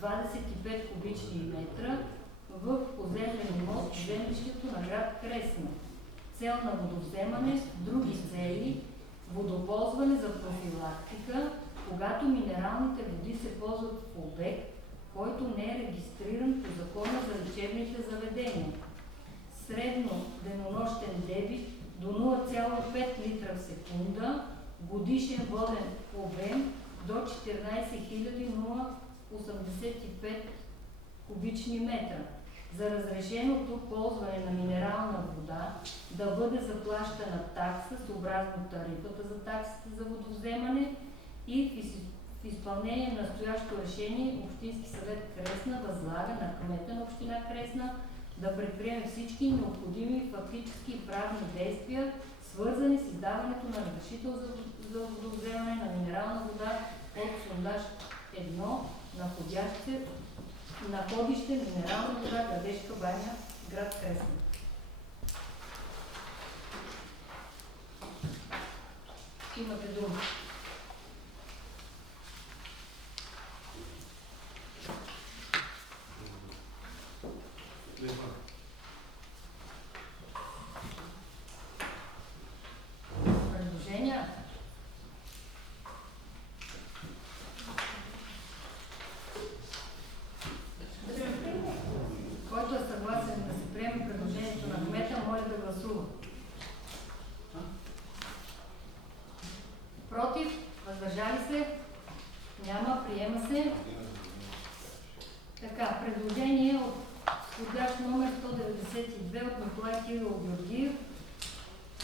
25 кубични метра в поземлен имот в землището на град Кресна. Цел на водовземане, други цели, водоползване за профилактика, когато минералните води се ползват в обект, който не е регистриран по Закона за лечебните заведения. Средно денонощен дебит до 0,5 литра в секунда, годишен воден обем до 14 085 кубични метра. за разрешеното ползване на минерална вода да бъде заплащана такса съобразно тарифата за таксата за водовземане и в изпълнение на настоящото решение Общински съвет Кресна възлага на кмета на община Кресна да предприеме всички необходими фактически и правни действия, свързани с издаването на разрешител за водовземане на минерална вода от сондаж 1, находище минерална вода Градешка баня, град Кресна. Имате дума. Предложения? Който е съгласен да се приеме предложението на кмета, моля да гласува. Против? Въздържали се? Няма. Приема се. Така, предложение от входящ номер 192 от Николай Кирилов Георгиев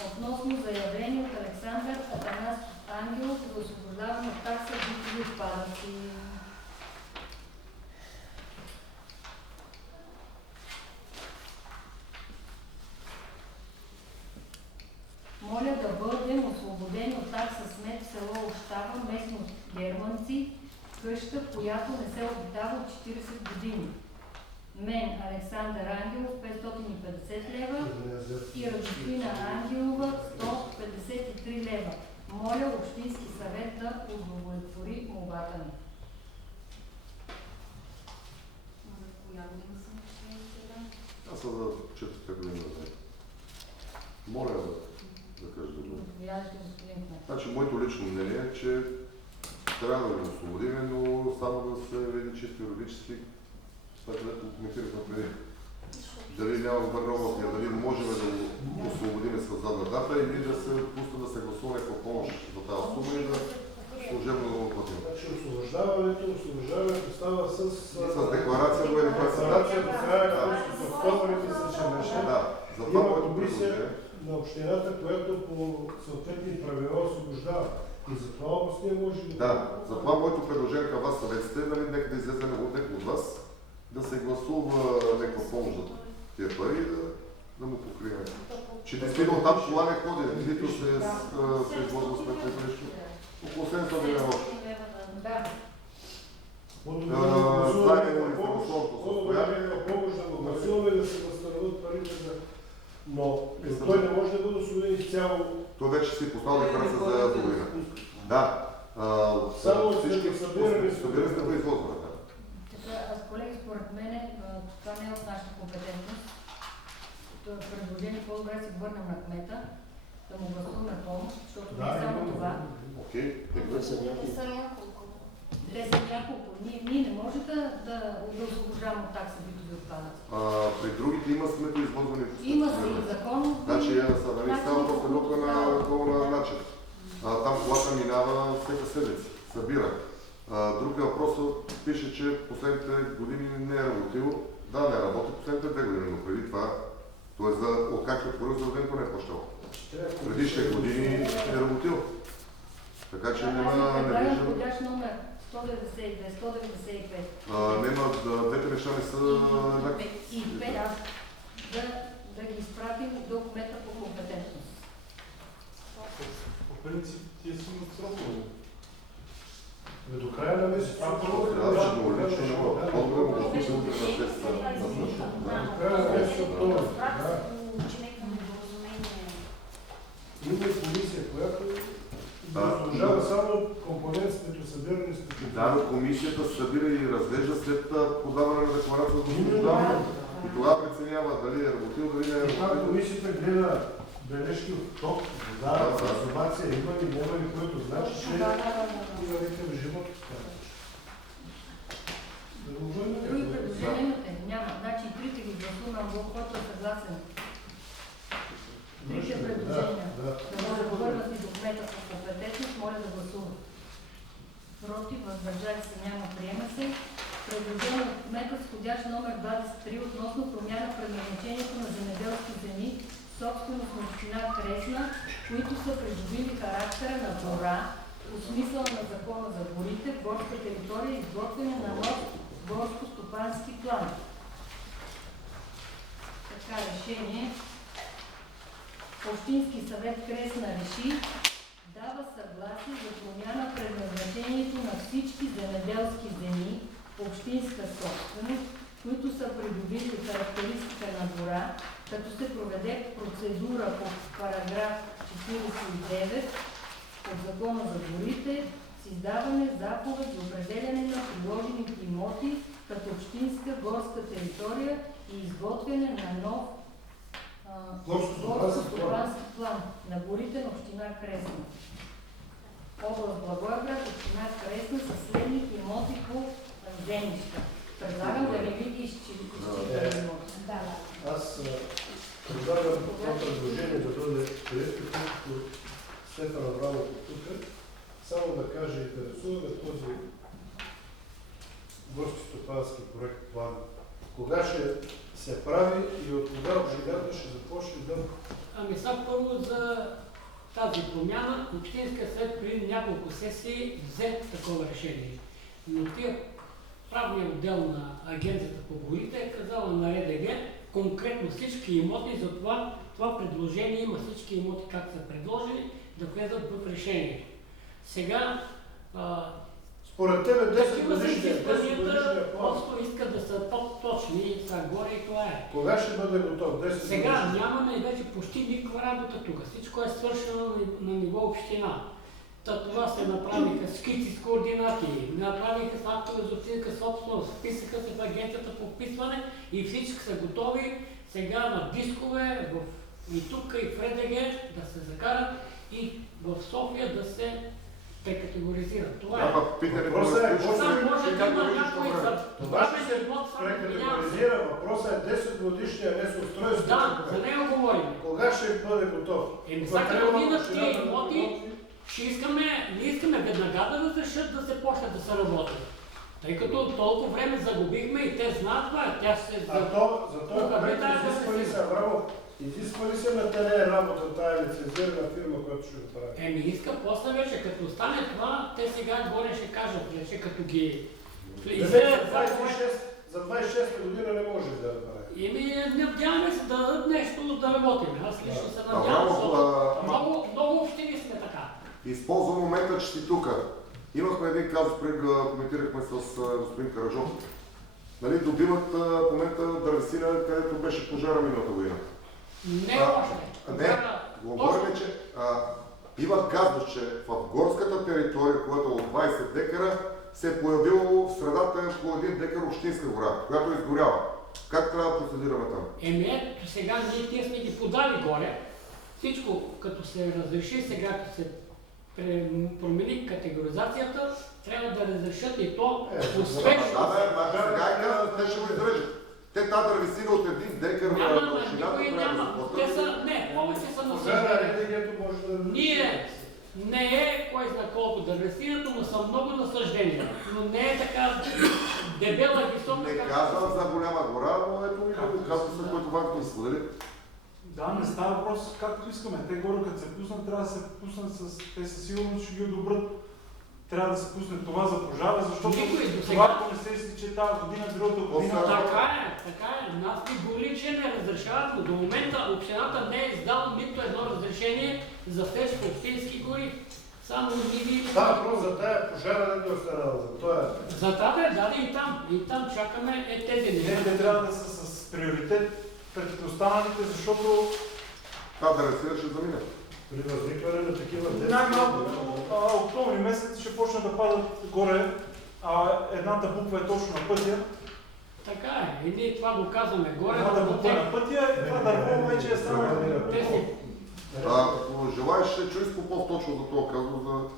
относно заявление от Александър Атанасов Ангелов за освобождаване от такса битови отпадъци. Моля да бъдем освободени от такса смет в село Общава, местност Германци, къща, която не се обитава от 40 години. Мен, Александър Ангелов, 550 лева и Радостина Ангелова, 153 лева. Моля Общински съвет да удовлетвори молбата ми. Коя година съм сега? Аз съм за 4 години. Моля да кажа да го. Значи, моето лично мнение е, че трябва да го освободим, но само да се види чисто юридически. Това, където коментирахме преди. Дали няма върновътния, дали можем да го освободим с задна дата или да се пуска да се гласува някаква помощ за тази сума и да служебно да го платим. Значи освобождаването става с декларация до едно декларация до края на октомврите са неща. Да, за това моето предложение на общината, която по съответни правила освобождава. И затова областния може да. Затова моето предложение към вас съветите е, нали, нека да излезем от някой от вас, да се гласува някаква помощ за тия пари и да му покрием. Че действително там това не ходи, нито се изложва сметна грешка. Около 700 лева. Да. Знаем информационното състояние. Помощ да го гласуваме да се възстановят парите за... Но той не може да бъде освободен изцяло. Той вече си поставил декларация за година. Да. Само всички събиране сте производства. Колеги, според мен това не е от нашата компетентност. Предложение по-добре си върнем на кмета, да му гласуваме помощ, защото не е само това. Окей. Те са няколко. Те са няколко. Ние не може да освобождаваме от такса битови отпадъци. При другите има сметоизвозвани. Има си и закон. Значи, става по на начин. Там колата минава всяка седмица, събира. Друг въпрос пише, че последните години не е работил. Да, не е работил последните 2 години, но преди това, т.е. откакто е поръл, заведението не е плащал. Предишните години е работил. Така че няма не виждам. Подящ номер 192, 195. Нема, двете неща не са еднакви. И 5 да ги изпратим до кмета по компетентност. По принцип, тия си имат срокове. До края на месец. Лично не мога. По-добре му да се утре на тест на същото. До края на месец октомври. Има и комисия, която служава само компонентите, събирани с такива. Да, но комисията събира и разглежда след подаване на декларация за освобождаване. И тогава преценява дали е работил, дали не е работил. Комисията гледа бележки от ток, вода, консумация, има ли, няма ли, което значи, че има някакъв живот. Други предложения имате? Няма. Значи трите ги гласувам, който е съгласен. Трите предложения. Да може да върнат и до кмета по компетентност, моля да гласувам. Против, въздържали се, няма, приема се. Предложение от кмета с входящ номер 23 относно промяна предназначението на земеделски земи, собственост на община Кресна, които са придобили характера на гора по смисъла на Закона за горите, горска територия и изготвяне на нов горско-стопански план. Така решение. Общински съвет Кресна реши: дава съгласие за промяна предназначението на всички земеделски земи, общинска собственост, които са придобили характеристика на гора, като се проведе процедура по параграф 49 от Закона за горите с издаване заповед за определяне на предложените имоти като общинска горска територия и изготвяне на нов горско-стопански план на горите на община Кресна. Област Благоевград, община Кресна със следните имоти по землища. Предлагам да не ви ги изчитаме имоти. Аз предлагам това предложение да бъде прието, като Стефан Аврамов тук. Само да каже, интересуваме този горски стопански проект план. Кога ще се прави и от кога общината ще започне да... Ами сега първо за тази промяна Общинския съвет преди няколко сесии взе такова решение. Но тия правния отдел на Агенцията по горите е казала на РДГ конкретно всички имоти, затова това предложение има всички имоти как са предложени да влезат в решението. Сега според тебе 10 годишния план. просто искат да са точни са горе и това е. Кога ще бъде готов? 10 Сега нямаме вече почти никаква работа тук. Всичко е свършено на ниво община. Това се направиха скици с координати, направиха с актове за общинска собственост, вписаха се в агенцията по вписване и всички са готови сега на дискове и тук и в РДГ да се закарат и в София да се прекатегоризират. Това е. Въпросът е, може да има някой за това ще се прекатегоризира. Въпросът е 10 годишния несоустройство. Да, за него говорим. Кога ще бъде готов? Сега година тия имоти не искаме веднага да разрешат да се почнат да се работят. Тъй като толкова време загубихме и те знаят това, тя ще се... За този проект изисква ли се на терен работа тая лицензирана фирма, която ще го прави? Иска после вече, като стане това, те сега горе ще кажат вече, като ги... За 26 година не може да направи. Надяваме се да дадат нещо да работим. Аз лично се надявам, защото много общини сме така. Използвам момента, че си тук. Имахме един казус, коментирахме с господин Караджов. Нали, добиват в момента дървесина, където беше пожара миналата година. Не още. Не, говорим, че има казус, че в горската територия, която е от 20 декара, се е появило в средата по 1 декар общинска гора, която е изгоряла. Как трябва да процедираме там? Ето сега ние сме ги подали горе. Всичко като се разреши, сега като се промени категоризацията, трябва да разрешат и то освен... Сега те ще го изрежат. Те тази дървесина от 1 декар на общината трябва да заплатят. Не, повече са насъждения. Ние не е кой знае колко дървесината, но са много насъждения. Но не е така дебела и висока. Не казвам за голяма гора, но ето ми да казвам, който Ванко ми сподели. Да, не става въпрос както искаме. Те горе, като се пуснат, трябва да се пуснат те със сигурност ще ги одобрят. Трябва да се пусне това за пожара, защото това, ако не се изтиче тази година, другата година... Така е. Нас ни боли, че не разрешават, но до момента общината не е издала нито едно разрешение за стеж в общински гори. Само ние... Това въпрос за тая пожара не е останала. За тази, и там чакаме тези неща. Те трябва да са с приоритет пред останалите, защото... Това да рецидът ще замине. При възникване на такива най-малкото октомври месец ще почне да падат горе, едната буква е точно на пътя. Така е, и ние това го казваме горе. Едната буква е на пътя и това дърво вече е станало. Ако желаеш, ще чуеш по-точно за това казвам.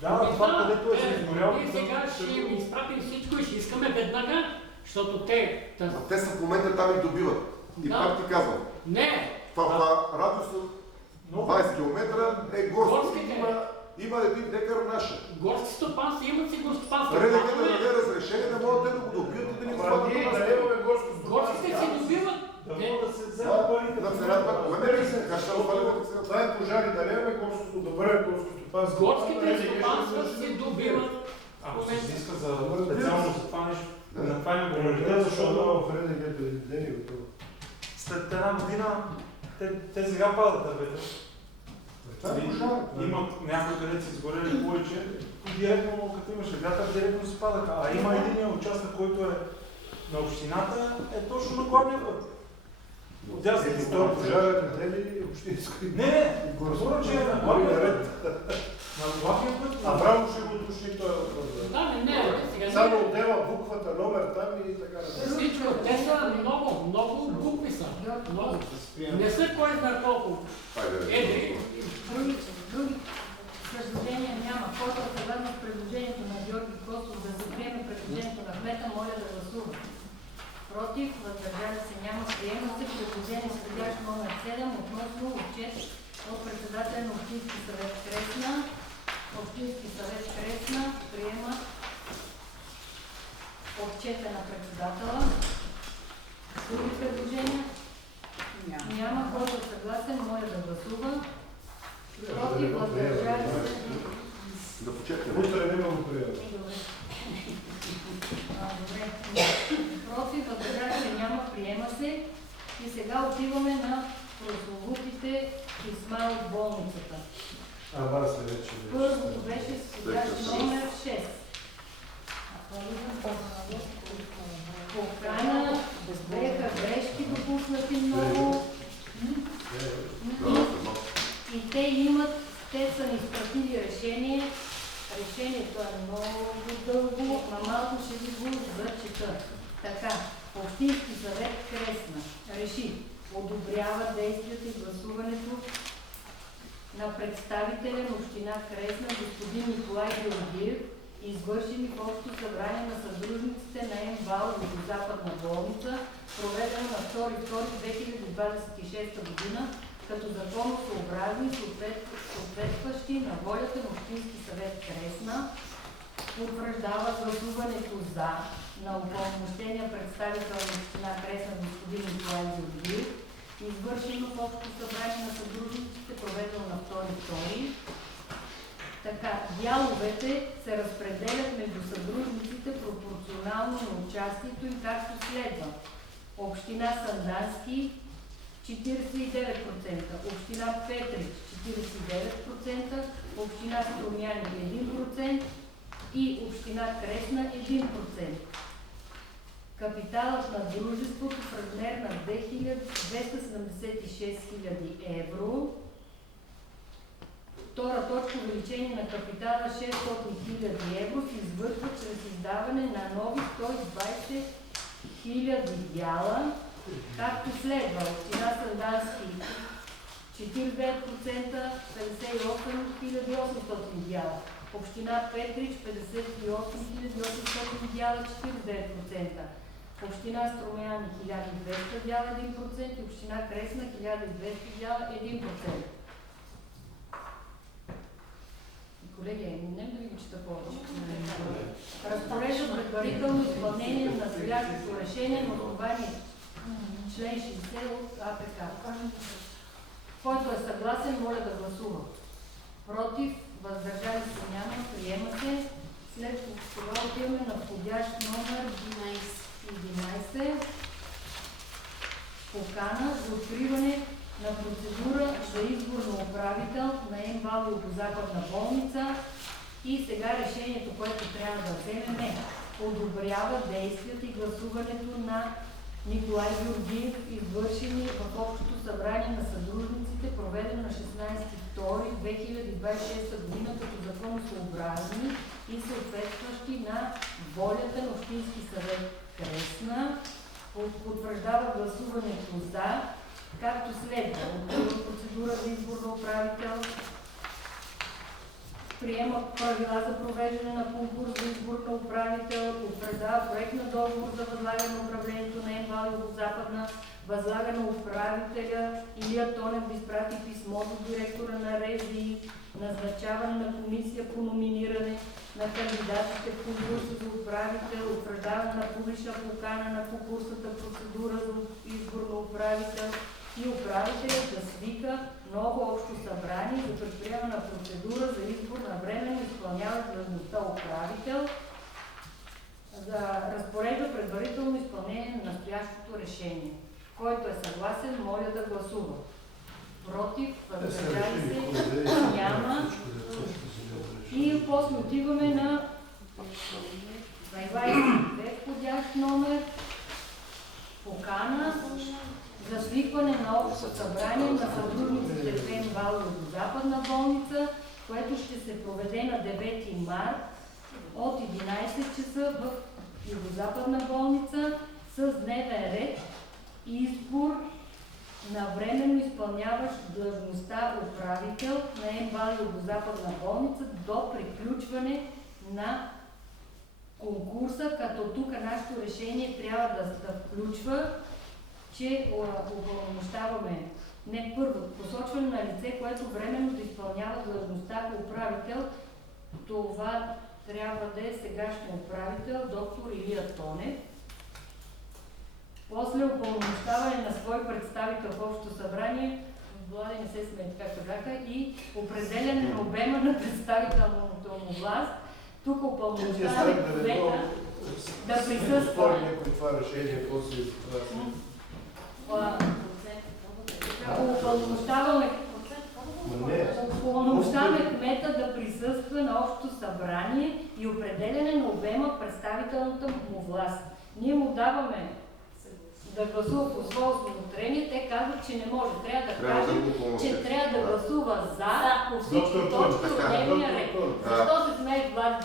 Да, това където е се изгоряло. Ние сега ще им изпратим всичко и ще искаме веднага, защото те... Те са в момента там и добиват. И пак ти казвам. Не! В радиус 20 км е горски. има 1 декар наше. Горски стопанства имат си горскостопански. РДГ да даде разрешение да могат те да го добият и да ни го спадат Ние на да нас. имаме горско Горските си добиват. Да могат да се вземат парите. Да царят пак, кое не се, как ще развалят да се. Това е пожари, да нямаме горско, да бъдем горско стопанство. Горските стопанства си добиват. Ако се изиска за специално за това нещо, на това не го реализира, защото в РДГ предвидение готово. след една година те сега падат дървета. Това е пожар. Има някои, където са изгорели повече, директно, като имаше вятър, директно се падаха. А има един участък, който е на общината, е точно на главния път. От дясната Това страна. пожарът е ли общинско? Не, говоря, че е на главния ред. На главния път. А право ще го уточни този въпрос. Да, не, сега Само отдела буквата, номер там и така нататък. всичко, те са много букви са. Много. Не са кой знае колко. Други предложения няма. Който е съгласно с предложението на Георги Костов да се приеме предложението на кмета, моля да гласува. Против, въздържали се няма. Приема се предложение с входящ номер 7 относно отчет от председателя на Общински съвет Кресна. Общински съвет Кресна приема отчета на председателя. Други предложения? Няма. Който е съгласен, моля да гласува. Против, въздържали се. Да почекаме. Утре няма го приема. Добре. Добре. Против, въздържали се няма, приема се. И сега отиваме на прословутите писма от болницата. Аз се вече. Първото беше с входящ номер 6. Покана, бяха грешки допуснати много. И те са ни изпратили решение. Решението е много дълго, но малко ще ви го зачета. Така, Общински съвет Кресна реши, одобрява действията и гласуването на представителя на община Кресна господин Николай Георгиев, извършени в общо събрание на съдружниците на МБАЛ Югозападна болница, проведено на 2.2.2026 година, като законосъобразни, съответстващи на волята на Общински съвет Кресна, утвърждава гласуването за на упълномощения представител на община Кресна господин Николай Георгиев, извършено в общо събрание на съдружниците, проведено на 2.2. Така, дяловете се разпределят между съдружниците пропорционално на участието им, както следва. Община Сандански 49%, община Петрич 49%, община Струмяни 1% и община Кресна 1%. Капиталът на дружеството в размер на 276 000 евро. Втора точка, увеличение на капитала 600 000 евро се извършва чрез издаване на нови 120 000 дяла, както следва. Община Сандански 49%, 58 800 дяла. Община Петрич 58 800 дяла, 49%. Община Струмяни 1200 дяла, 1% и община Кресна 1200 дяла, 1%. Колеги, не да ви го чета повече. Разпорежда предварително изпълнение на настоящото решение на основание член 60 от АПК. Който е съгласен, моля да гласува. Против, въздържали се няма, приема се. След това отиваме на входящ номер 11. Покана за откриване на процедура за избор на управител на МБАЛ Югозападна болница. И сега решението, което трябва да вземем е: одобрява действията и гласуването на Николай Георгиев, извършени в общото събрание на съдружниците, проведено на 16.2.2026 година, като законосъобразни и съответстващи на волята на Общински съвет Кресна. Потвърждава гласуването за, както следва: открива процедура за избор на управител, приема правила за провеждане на конкурс за избор на управител, утвърждава проект на договор за възлагане на управлението на МБАЛ Югозападна Югозападна, възлага на управителя Илия Тонев да изпрати писмо до директора на РЗИ, назначаване на комисия по номиниране на кандидатите в конкурса за управител, утвърждаване на публична покана на конкурсната процедура за избор на управител и управителят да свика ново общо събрание за предприемане на процедура за избор на временно изпълняващ длъжността управител, за разпоредба предварително изпълнение на настоящото решение. Който е съгласен, моля да гласува. Против, въздържали се, няма. И после отиваме на 22 входящ номер, покана за свикване на общо събрание на сътрудниците в МБАЛ Югозападна болница, което ще се проведе на 9 март от 11 часа в Югозападна болница с дневен ред избор на временно изпълняващ длъжността управител на МБАЛ Югозападна болница до приключване на конкурса, като тук нашето решение трябва да включва, че упълномощаваме не първо посочване на лице, което временно да изпълнява длъжността управител. Това трябва да е сегашния управител, доктор Илия Тонев. После упълномощаване на свой представител в общото събрание, Влади не се смее, както казаха, и определяне на обема на представителната му власт. Тук упълномощаваме човека да присъства. Това решение, после Упълномощаваме кмета да присъства на общото събрание и определяне на обема представителната му власт. Ние му даваме да гласува по свое усмотрение, те казват, че не може. Трябва да кажем, че трябва да гласува за по всички точки от дневния ред. Защо се смееш, Влади?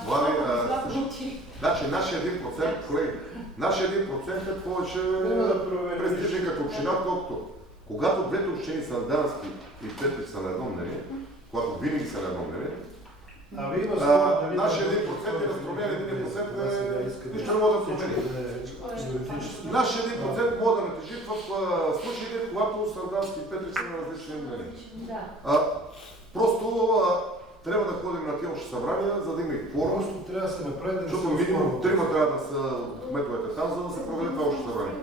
Значи нашия 1%, колеги, нашия 1% е повече престижен като община, колкото когато двете общини са Дански и Петрич са на едно мнение, когато винаги са на едно мнение, нашия 1% е да промени 1% нищо не може да промени. Нашия 1% може да натежи в случаите, когато Сандански и Петрич са на различни мнения. Просто трябва да ходим на тези общи събрания, за да има и кворум. Трябва да се направи, защото минимум 3 трябва да са кметовете там, за да се проведе това общо събрание.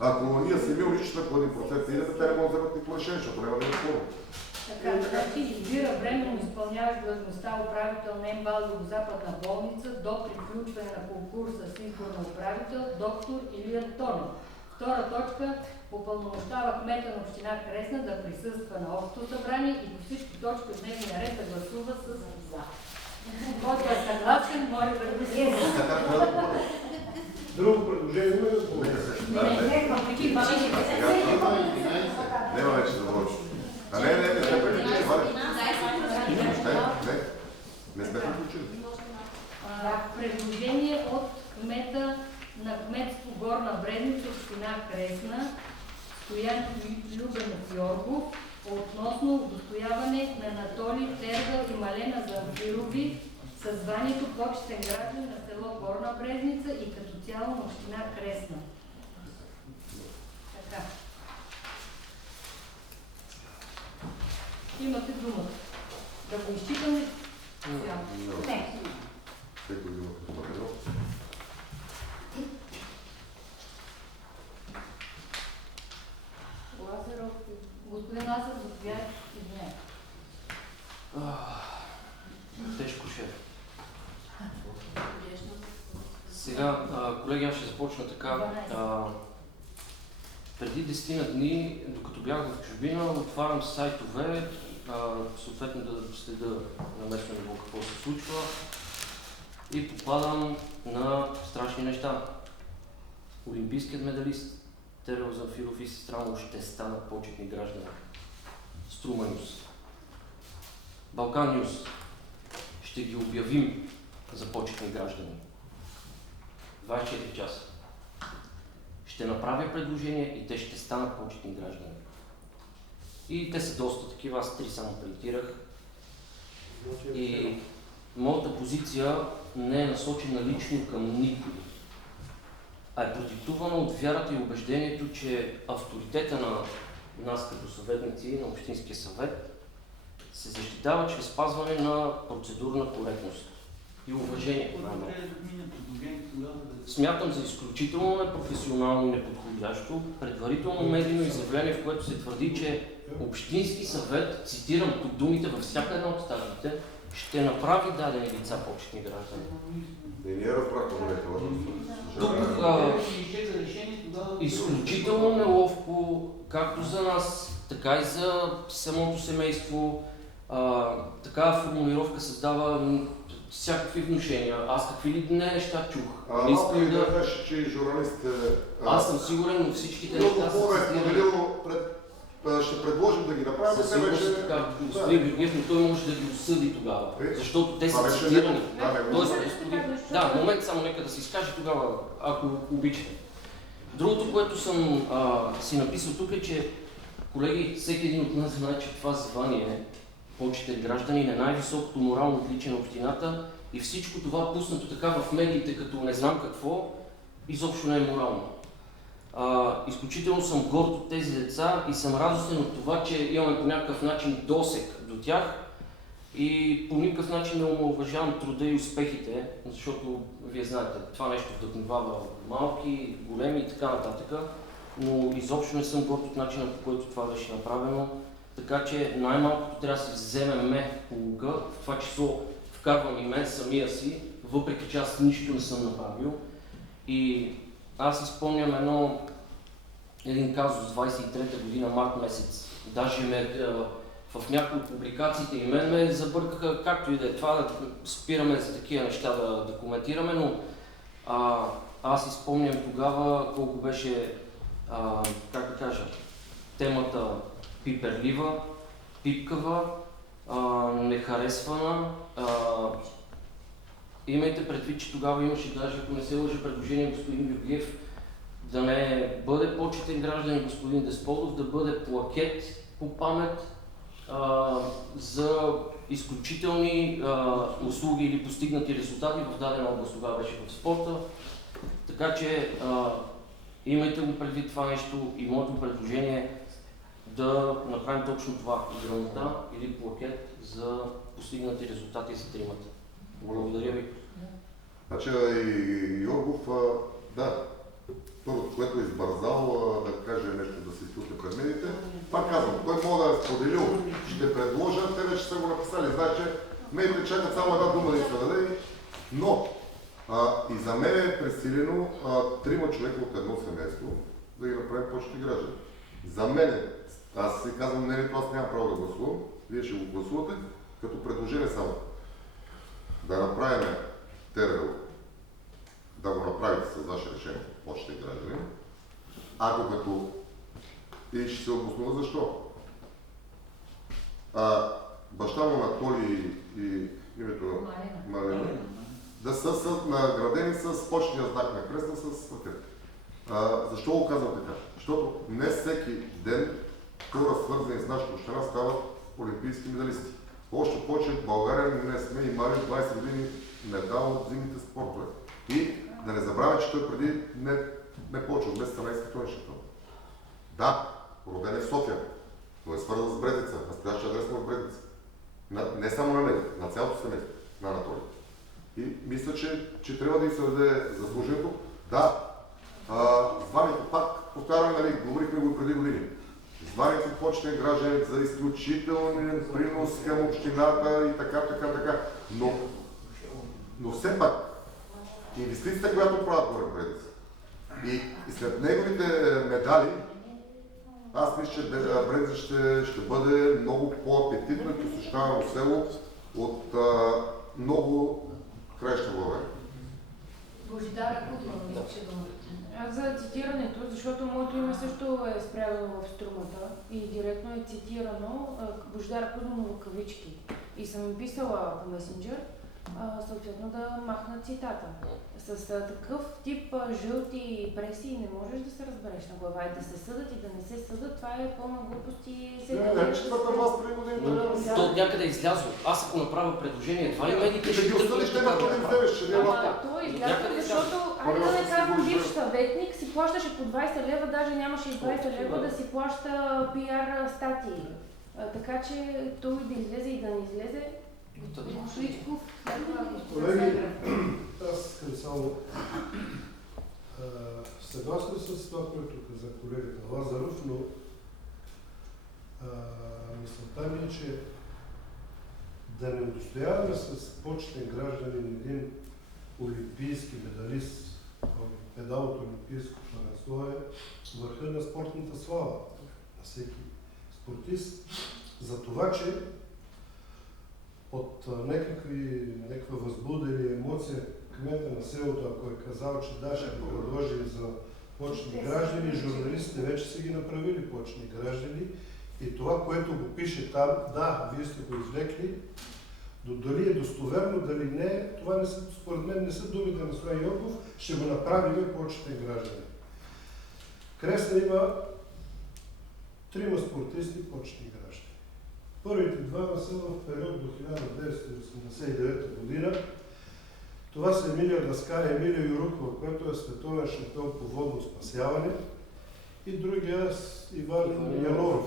Ако ние сами уличаме по 1% идете, те не могат да вземат никакво решение, защото няма да има кворум. Така, значи избира временно изпълняващ длъжността управител на МБАЛ Югозападна болница до приключване на конкурса с избор на управител доктор Илия Тонев. Втора точка, упълномощава кмета на община Кресна да присъства на общото събрание и по всички точки от дневния ред да гласува с за. Който е съгласен, моля да гласува. Друго предложение има ли? Няма вече да върши. Не сме приключили. Предложение от кмета на кметство Горна Бредница, община Кресна, Стоян Любенов Йоргов, относно удостояване на Анатолий Тергал и Малена Замфирови със званието почетен граждан на село Горна Брезница и като цяло на община Кресна. Така. Имате думата. Да го изчитаме? Не. Всеки го има като материал. Лазаров, господин Лазаров, заповядайте, извиняйте. Тежко ще е. Сега, колеги, аз ще започна така. Преди 10 дни, докато бях в чужбина, отварям сайтове, съответно да следа на местно ниво какво се случва и попадам на страшни неща. Олимпийският медалист Тергал Замфиров и сестра му ще станат почетни граждани. Струма Нюс. Балкан Нюс. Ще ги обявим за почетни граждани. 24 часа. Ще направя предложение и те ще станат почетни граждани. И те са доста такива, аз 3 само принтирах. И моята позиция не е насочена лично към никой, а е продиктувана от вярата и убеждението, че авторитета на нас като съветници на Общинския съвет се защитава чрез спазване на процедурна коректност и уважение. Смятам за изключително непрофесионално и неподходящо предварително медийно изявление, в което се твърди, че Общински съвет, цитирам тук думите във всяка една от стадиите, ще направи дадени лица почетни граждани. И ние разбрахме Тук изключително неловко, както за нас, така и за самото семейство. Такава формулировка създава всякакви внушения. Аз какви ли неща чух? Искам да кажеш, че журналист Аз съм сигурен, но всичките неща са ще предложим да ги направим. Със сигурност така, господин Георгиев, но той може да ги осъди тогава, защото те са цитирани. Да, момент само нека да се изкаже тогава, ако обичате. Другото, което съм си написал тук е, че, колеги, всеки един от нас знае, че това звание, почетен гражданин, е най-високото морално отличие на общината и всичко това пуснато така в медиите, като не знам какво, изобщо не е морално. Изключително съм горд от тези деца и съм радостен от това, че имаме по някакъв начин досег до тях и по никакъв начин не омаловажавам труда и успехите, защото вие знаете, това нещо вдъхновява малки, големи и така нататък, но изобщо не съм горд от начина, по който това беше направено, така че най-малкото трябва да си вземеме полука, в това число вкарвам и мен самия си, въпреки че аз нищо не съм направил. И аз изпомням един казус 23-та година, март месец. Даже в някои от публикациите и мен ме забъркаха, както и да е това, да спираме за такива неща да коментираме, но аз изпомням тогава колко беше, как да кажа, темата пиперлива, пипкава, нехаресвана. Имайте предвид, че тогава имаше даже, ако не се лъжа, предложение господин Георгиев да не бъде почетен гражданин господин Десподов, да бъде плакет по памет за изключителни услуги или постигнати резултати в дадена област. Тогава беше в спорта. Така че имайте го предвид това нещо и моето предложение е да направим точно това. Грамота или плакет за постигнати резултати за тримата. Благодаря ви. Значи и Йоргов, да, първото, което е избързал да каже нещо, да се изпусне пред медиите. Пак казвам, той мога да е споделил, ще предложа, те вече са го написали. Значи, медиите чакат само една дума да им се даде, но и за мен е пресилено 3 човека от едно семейство да ги направим почетни граждани. За мен, аз си казвам мнението, аз нямам право да гласувам, вие ще го гласувате, като предложение само. Да направим ТРЛ, да го направите с ваше решение, почетни граждани, ако като и ще се обоснува защо. Баща му на Толи и името на Малина да са наградени с почетния знак на креста с плакет. Защо го казвам така? Защото не всеки ден хора, свързани с нашата община, стават олимпийски медалисти. Още повече в България не сме имали 20 години медал от зимните спортове. И да не забравя, че той преди не повече от месеца на световен шампион. Да, роден е в София, но е свързан с Бредица, настоящия адрес в Бредица. Не само на него, на цялото семейство на Анатолий. И мисля, че трябва да й се даде заслужението. Да, званието, пак повтарям, нали, говорихме го преди години. Званието почетен гражданин за изключителен принос към общината и така. Но все пак, инвестицията, която правят горе Бредица, и след неговите медали, аз мисля, че Бредица ще бъде много по-апетитно и посещавано село от много краища България. Божидара Кузманова ще думата. Аз за цитирането, защото моето име също е спрядано в струмата и директно е цитирано Божидара Кузманова кавички. И съм им писала по месенджер, съответно да махна цитата. С такъв тип жълти преси не можеш да се разбереш на глава и да се съдат и да не се съдат, това е пълна глупост и четвърта власт преди години. То от някъде е излязло. Аз ако направя предложение, това и медиите ще ги осъдиш, те да вземеш, че не е това е излязло, защото айде да не казвам бивш съветник, си плащаше по 20 лева, даже нямаше и 20 лева да си плаща пиар статии. Така че той да излезе и да не излезе. Шуичков, колеги, аз искам само съгласен с това, което каза колегата Лазаров, но мисълта ми е, че да не удостояваме с почетен гражданин един олимпийски медалист, медал от олимпийско първенство е върха на спортната слава на всеки спортист. За това, че от някаква възбуда или емоция кмета на селото, ако е казал, че да, ще предложи за почетни граждани, журналистите вече са ги направили почетни граждани и това, което го пише там, да, вие сте го извлекли, дали е достоверно, дали не, това не са, според мен не са думите на Стоян Йорков, ще го направим почетен гражданин. Кресна има 3 спортисти почетни граждани. Първите 2 са в период до 1989 година. Това са Емилия Даскаля и Емилия Юрукова, която е световен шампион по водно спасяване, и другия Иван Яноров,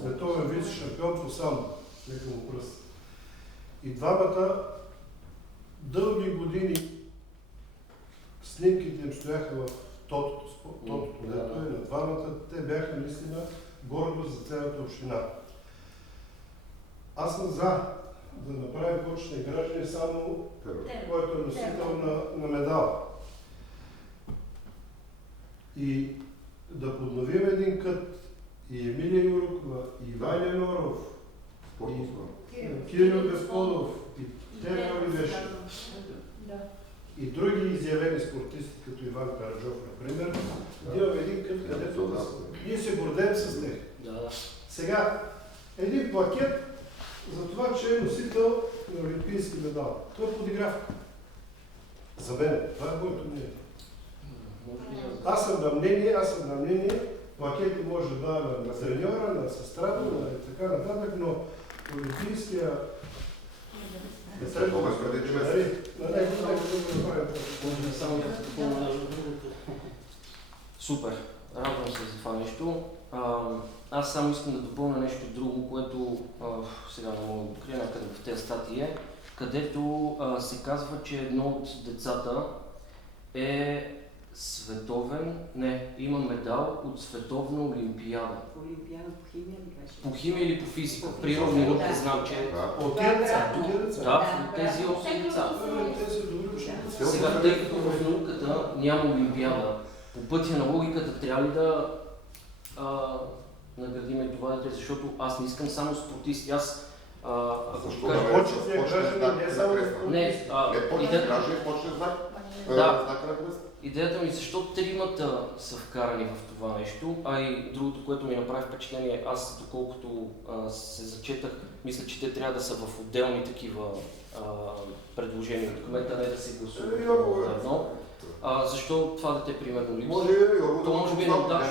световен вице-шампион по самбо, нека му пръст. И двамата дълги години снимките им стояха в тотото, дето е на двамата. Те бяха наистина гордост за цялата община. Аз съм за да направим почетни граждани само който е носител на медал. И да подновим един кът и Емилия Юрукова, и Иван Яноров, и Кирил Гасподов, и Теля Оливеше, и други изявени спортисти, като Иван Караджов, например, имаме един кът, където ние се гордеем с них. Сега, един плакет за това, че е носител на олимпийски медал. Това е подигравка. За мен. Това е моето мнение. Аз съм на мнение, плакети може да дава на треньора, на сестрата, на така нататък, но олимпийския Супер. Радвам се за това нещо. Аз само искам да допълня нещо друго, което сега не мога да открия някъде в тези статии, където се казва, че едно от децата е има медал от световна олимпиада. Олимпиада по химия ли беше? По химия или по физика. Природни науки знам, че от деца. Да, тези 8 деца. Сега, тъй като в науката няма олимпиада, по пътя на логиката трябва ли да наградиме това дете, защото аз не искам само спортисти. Защо да не почетния гражданин не е само идеята ми, защо 3-мата са вкарани в това нещо, а и другото, което ми направи впечатление, аз доколкото се зачетах, мисля, че те трябва да са в отделни такива предложения от кмета, не да се гласуват едно. Защо това дете примерно липсва? То може би не отдача,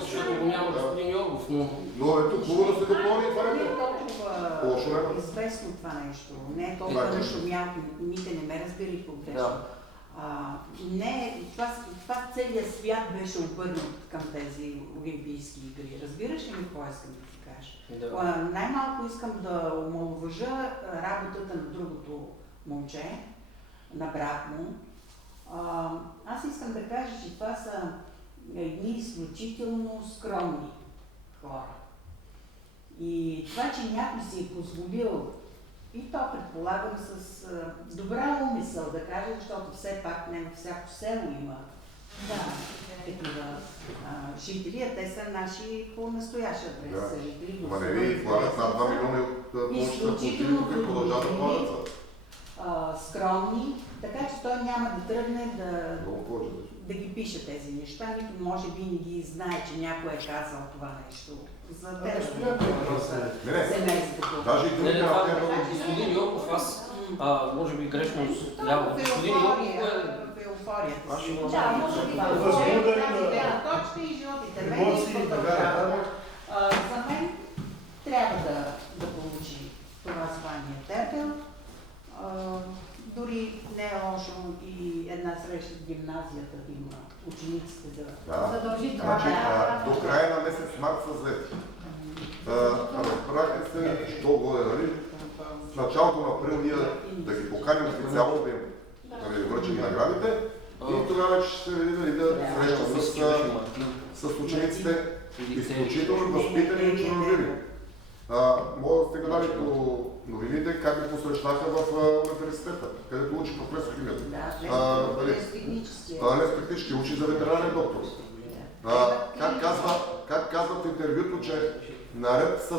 защото го няма господин Йоргов, но... Но е тук хубаво да се допълни това не е толкова известно това нещо, не е толкова шумялко, никой не ме разбира и погрешно. Това целият свят беше обърнат към тези олимпийски игри. Разбираш ли ми какво искам да ти кажа? Най-малко искам да омаловажа работата на другото момче, на брат му. Аз искам да кажа, че това са едни изключително скромни хора. И това, че някой си е позволил, и то предполагам с добра умисъл да кажа, защото все пак не във всяко село има такива жители, а те са наши по настоящ адрес жители. Ама не ви влагат над 2 милиона от изключително продължават да влагат. Скромни, така че той няма да тръгне да ги пише тези неща, нито може би не ги знае, че някой е казал това нещо. За семейството. Даже и други господин Йорков, аз може би грешно ляво. Господин Йорков е еуфорията си. Да, може би точно и животите. За мен трябва да получи това звание Тербел. Дори не е лошо и една среща учениците да... Да. Задължително. Значи, до края на месец март са взети. Разбрахте се, що годе, нали? В началото на април ние да ги поканим специално да им връчим наградите и тогава ще се види да среща с учениците изключително възпитани и чуновили. Мога да сте гледали по новините как ги посрещнаха в университета, където учи професор химията. Лев Технически учи за ветеринарен доктор. Как казва в интервюто, че наред с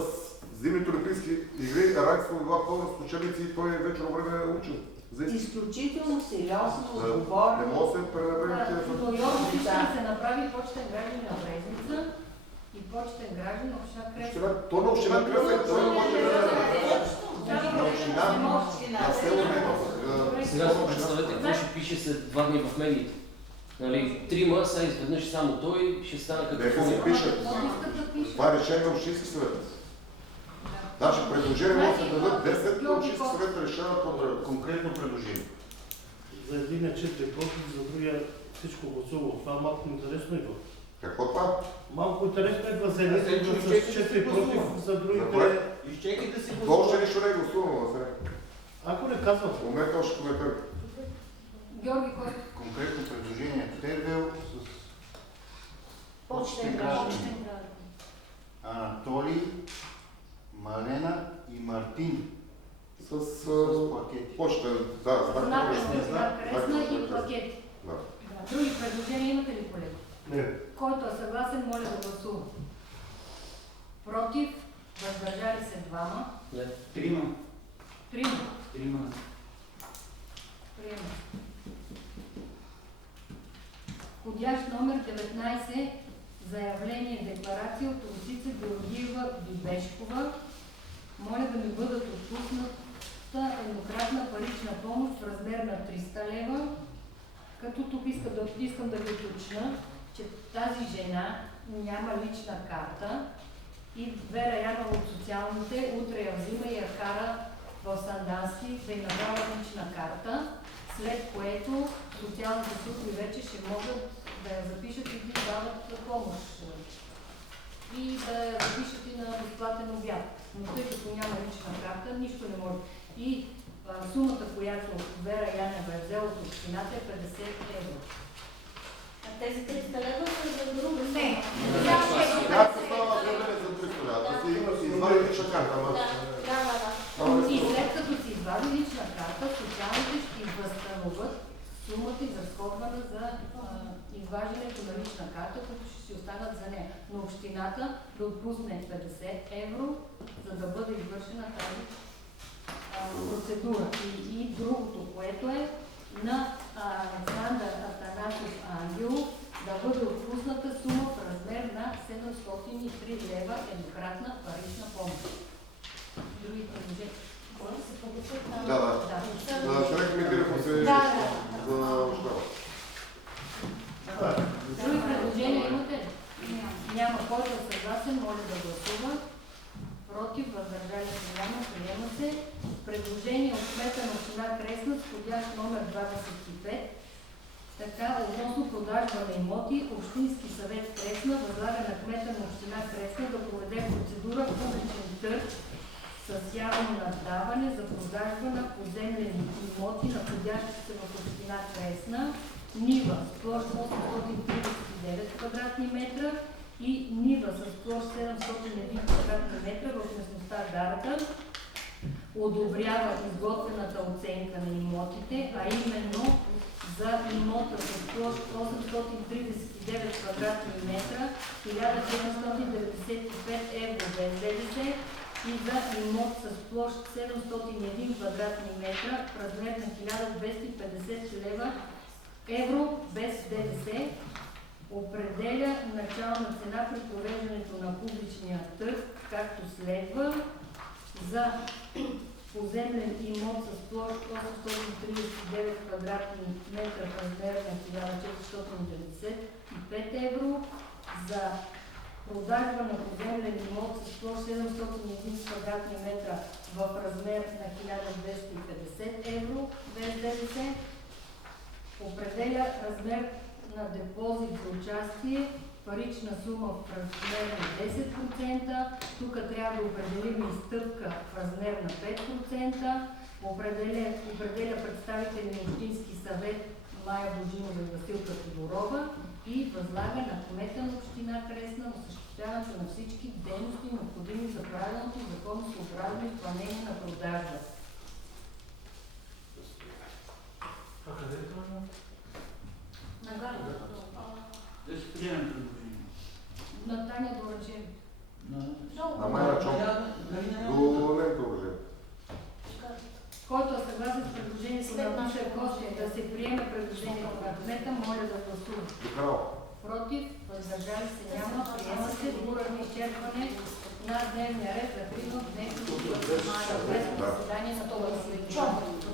зимните олимпийски игри, Райксов била пълна с учебници и той вечерно време е учил. Изключително сериозно, отговорно. Не може да се пренебрегне. До Йорко да се направи почтен граждан на Брезница и почтен граждан на община Кресна. То на община Кресна, той не може да на община, на село не. Сега си представете какво ще пише след 2 дни в медиите. Нали, 3 сега изведнъж само той ще стане като нека се пише. Това е решение на общински съвет. Значи предложение може да дадат 10 общински съвет решават по конкретно предложение. За един е 4 против, за другия всичко гласува. Това малко интересно идва. Какво това? Малко интересно идва за един с 4 против, за другите... Изчекайте си Това още нищо не е гласувано, да се. Ако не казвам. В момента още коментар. Георги, кой? конкретно предложение. Тервел с Почтен граждан. Анатолий, Малена и Мартин С плакети. почта, да, Знак Кресна и плакети. Да. Други предложения имате ли, колеги? Не. Който е съгласен, моля да гласува. Против, въздържали се 2. Трима. 3. Трима. Приема. Входящ номер 19. Заявление, декларация от Росица Георгиева Бибешкова. Моля да ми бъдат отпусната еднократна парична помощ в размер на 300 лева. Като тук искам да ви уточня, че тази жена няма лична карта и Вера Янова от социалните утре я взима и я кара в Сандански да й направя лична карта, след което социалните служби вече ще могат да я запишат и да дават помощ. И да я запишат и на безплатен обяд. Но тъй като няма лична карта, нищо не може. И сумата, която Вера Янева е взела от общината е 50 евро. А тези 300 лева са за друго? Не. Как се става време за 300 лева? Да си извади лична карта. И след като си извади лична карта, социалните ще възстановят сумата изразходвана за изваждането на лична карта, които ще си останат за нея. Но общината да отпусне 50 евро, за да бъде извършена тази процедура. И другото, което е на Александър Атанасов Ангелов да бъде отпусната сума в размер на 703 лева еднократна парична помощ. Други предложения? Да. Човек ми телефон се за общава. Други предложения имате ли? Няма. Който е съгласен, моля да гласува. Против, въздържали се няма, приема се. Предложение от кмета на община Кресна, входящ номер 25. Така, относно продажба на имоти, Общински съвет Кресна възлага на кмета на община Кресна да проведе процедура публичен търг с явно наддаване за продажба на поземлени имоти, находящи се в община Кресна, нива с площ 839 квадратни метра и нива с площ 701 квадратни метра в местността Гарата. Одобрява изготвената оценка на имотите, а именно за имота с площ 839 квадратни метра, 1795 евро без ДДС и за имот с площ 701 квадратни метра в размер на 1250 лева евро без ДДС. Определя начална цена при провеждането на публичния търг, както следва: за поземлен имот с площ 839 квадратни метра в размер на 1495 евро, за продажба на поземлен имот с площ 701 квадратни метра в размер на 1250 евро без ДДС. Определя размер на депозит за участие, парична сума в размер на 10%. Тук трябва да определим изстъпка в размер на 5%. Определя представители на Общински съвет Мая Божинова и Василка Тодорова и възлага на кмета на община Кресна осъществяването на всички дейности, необходими за правилното законосъобразно изпълнение на продажба. А къде е това? Нагоре. Да се приемем предложение. На Таня Дорачев. На Майя Чоп. До Ленка Оръжие. Който е съгласен с предложението на Миша Костя да се приеме предложението на кмета, моля да гласува. Против, въздържали се няма, приема се. Поради изчерпване на дневния ред, закрито днешното заседание на това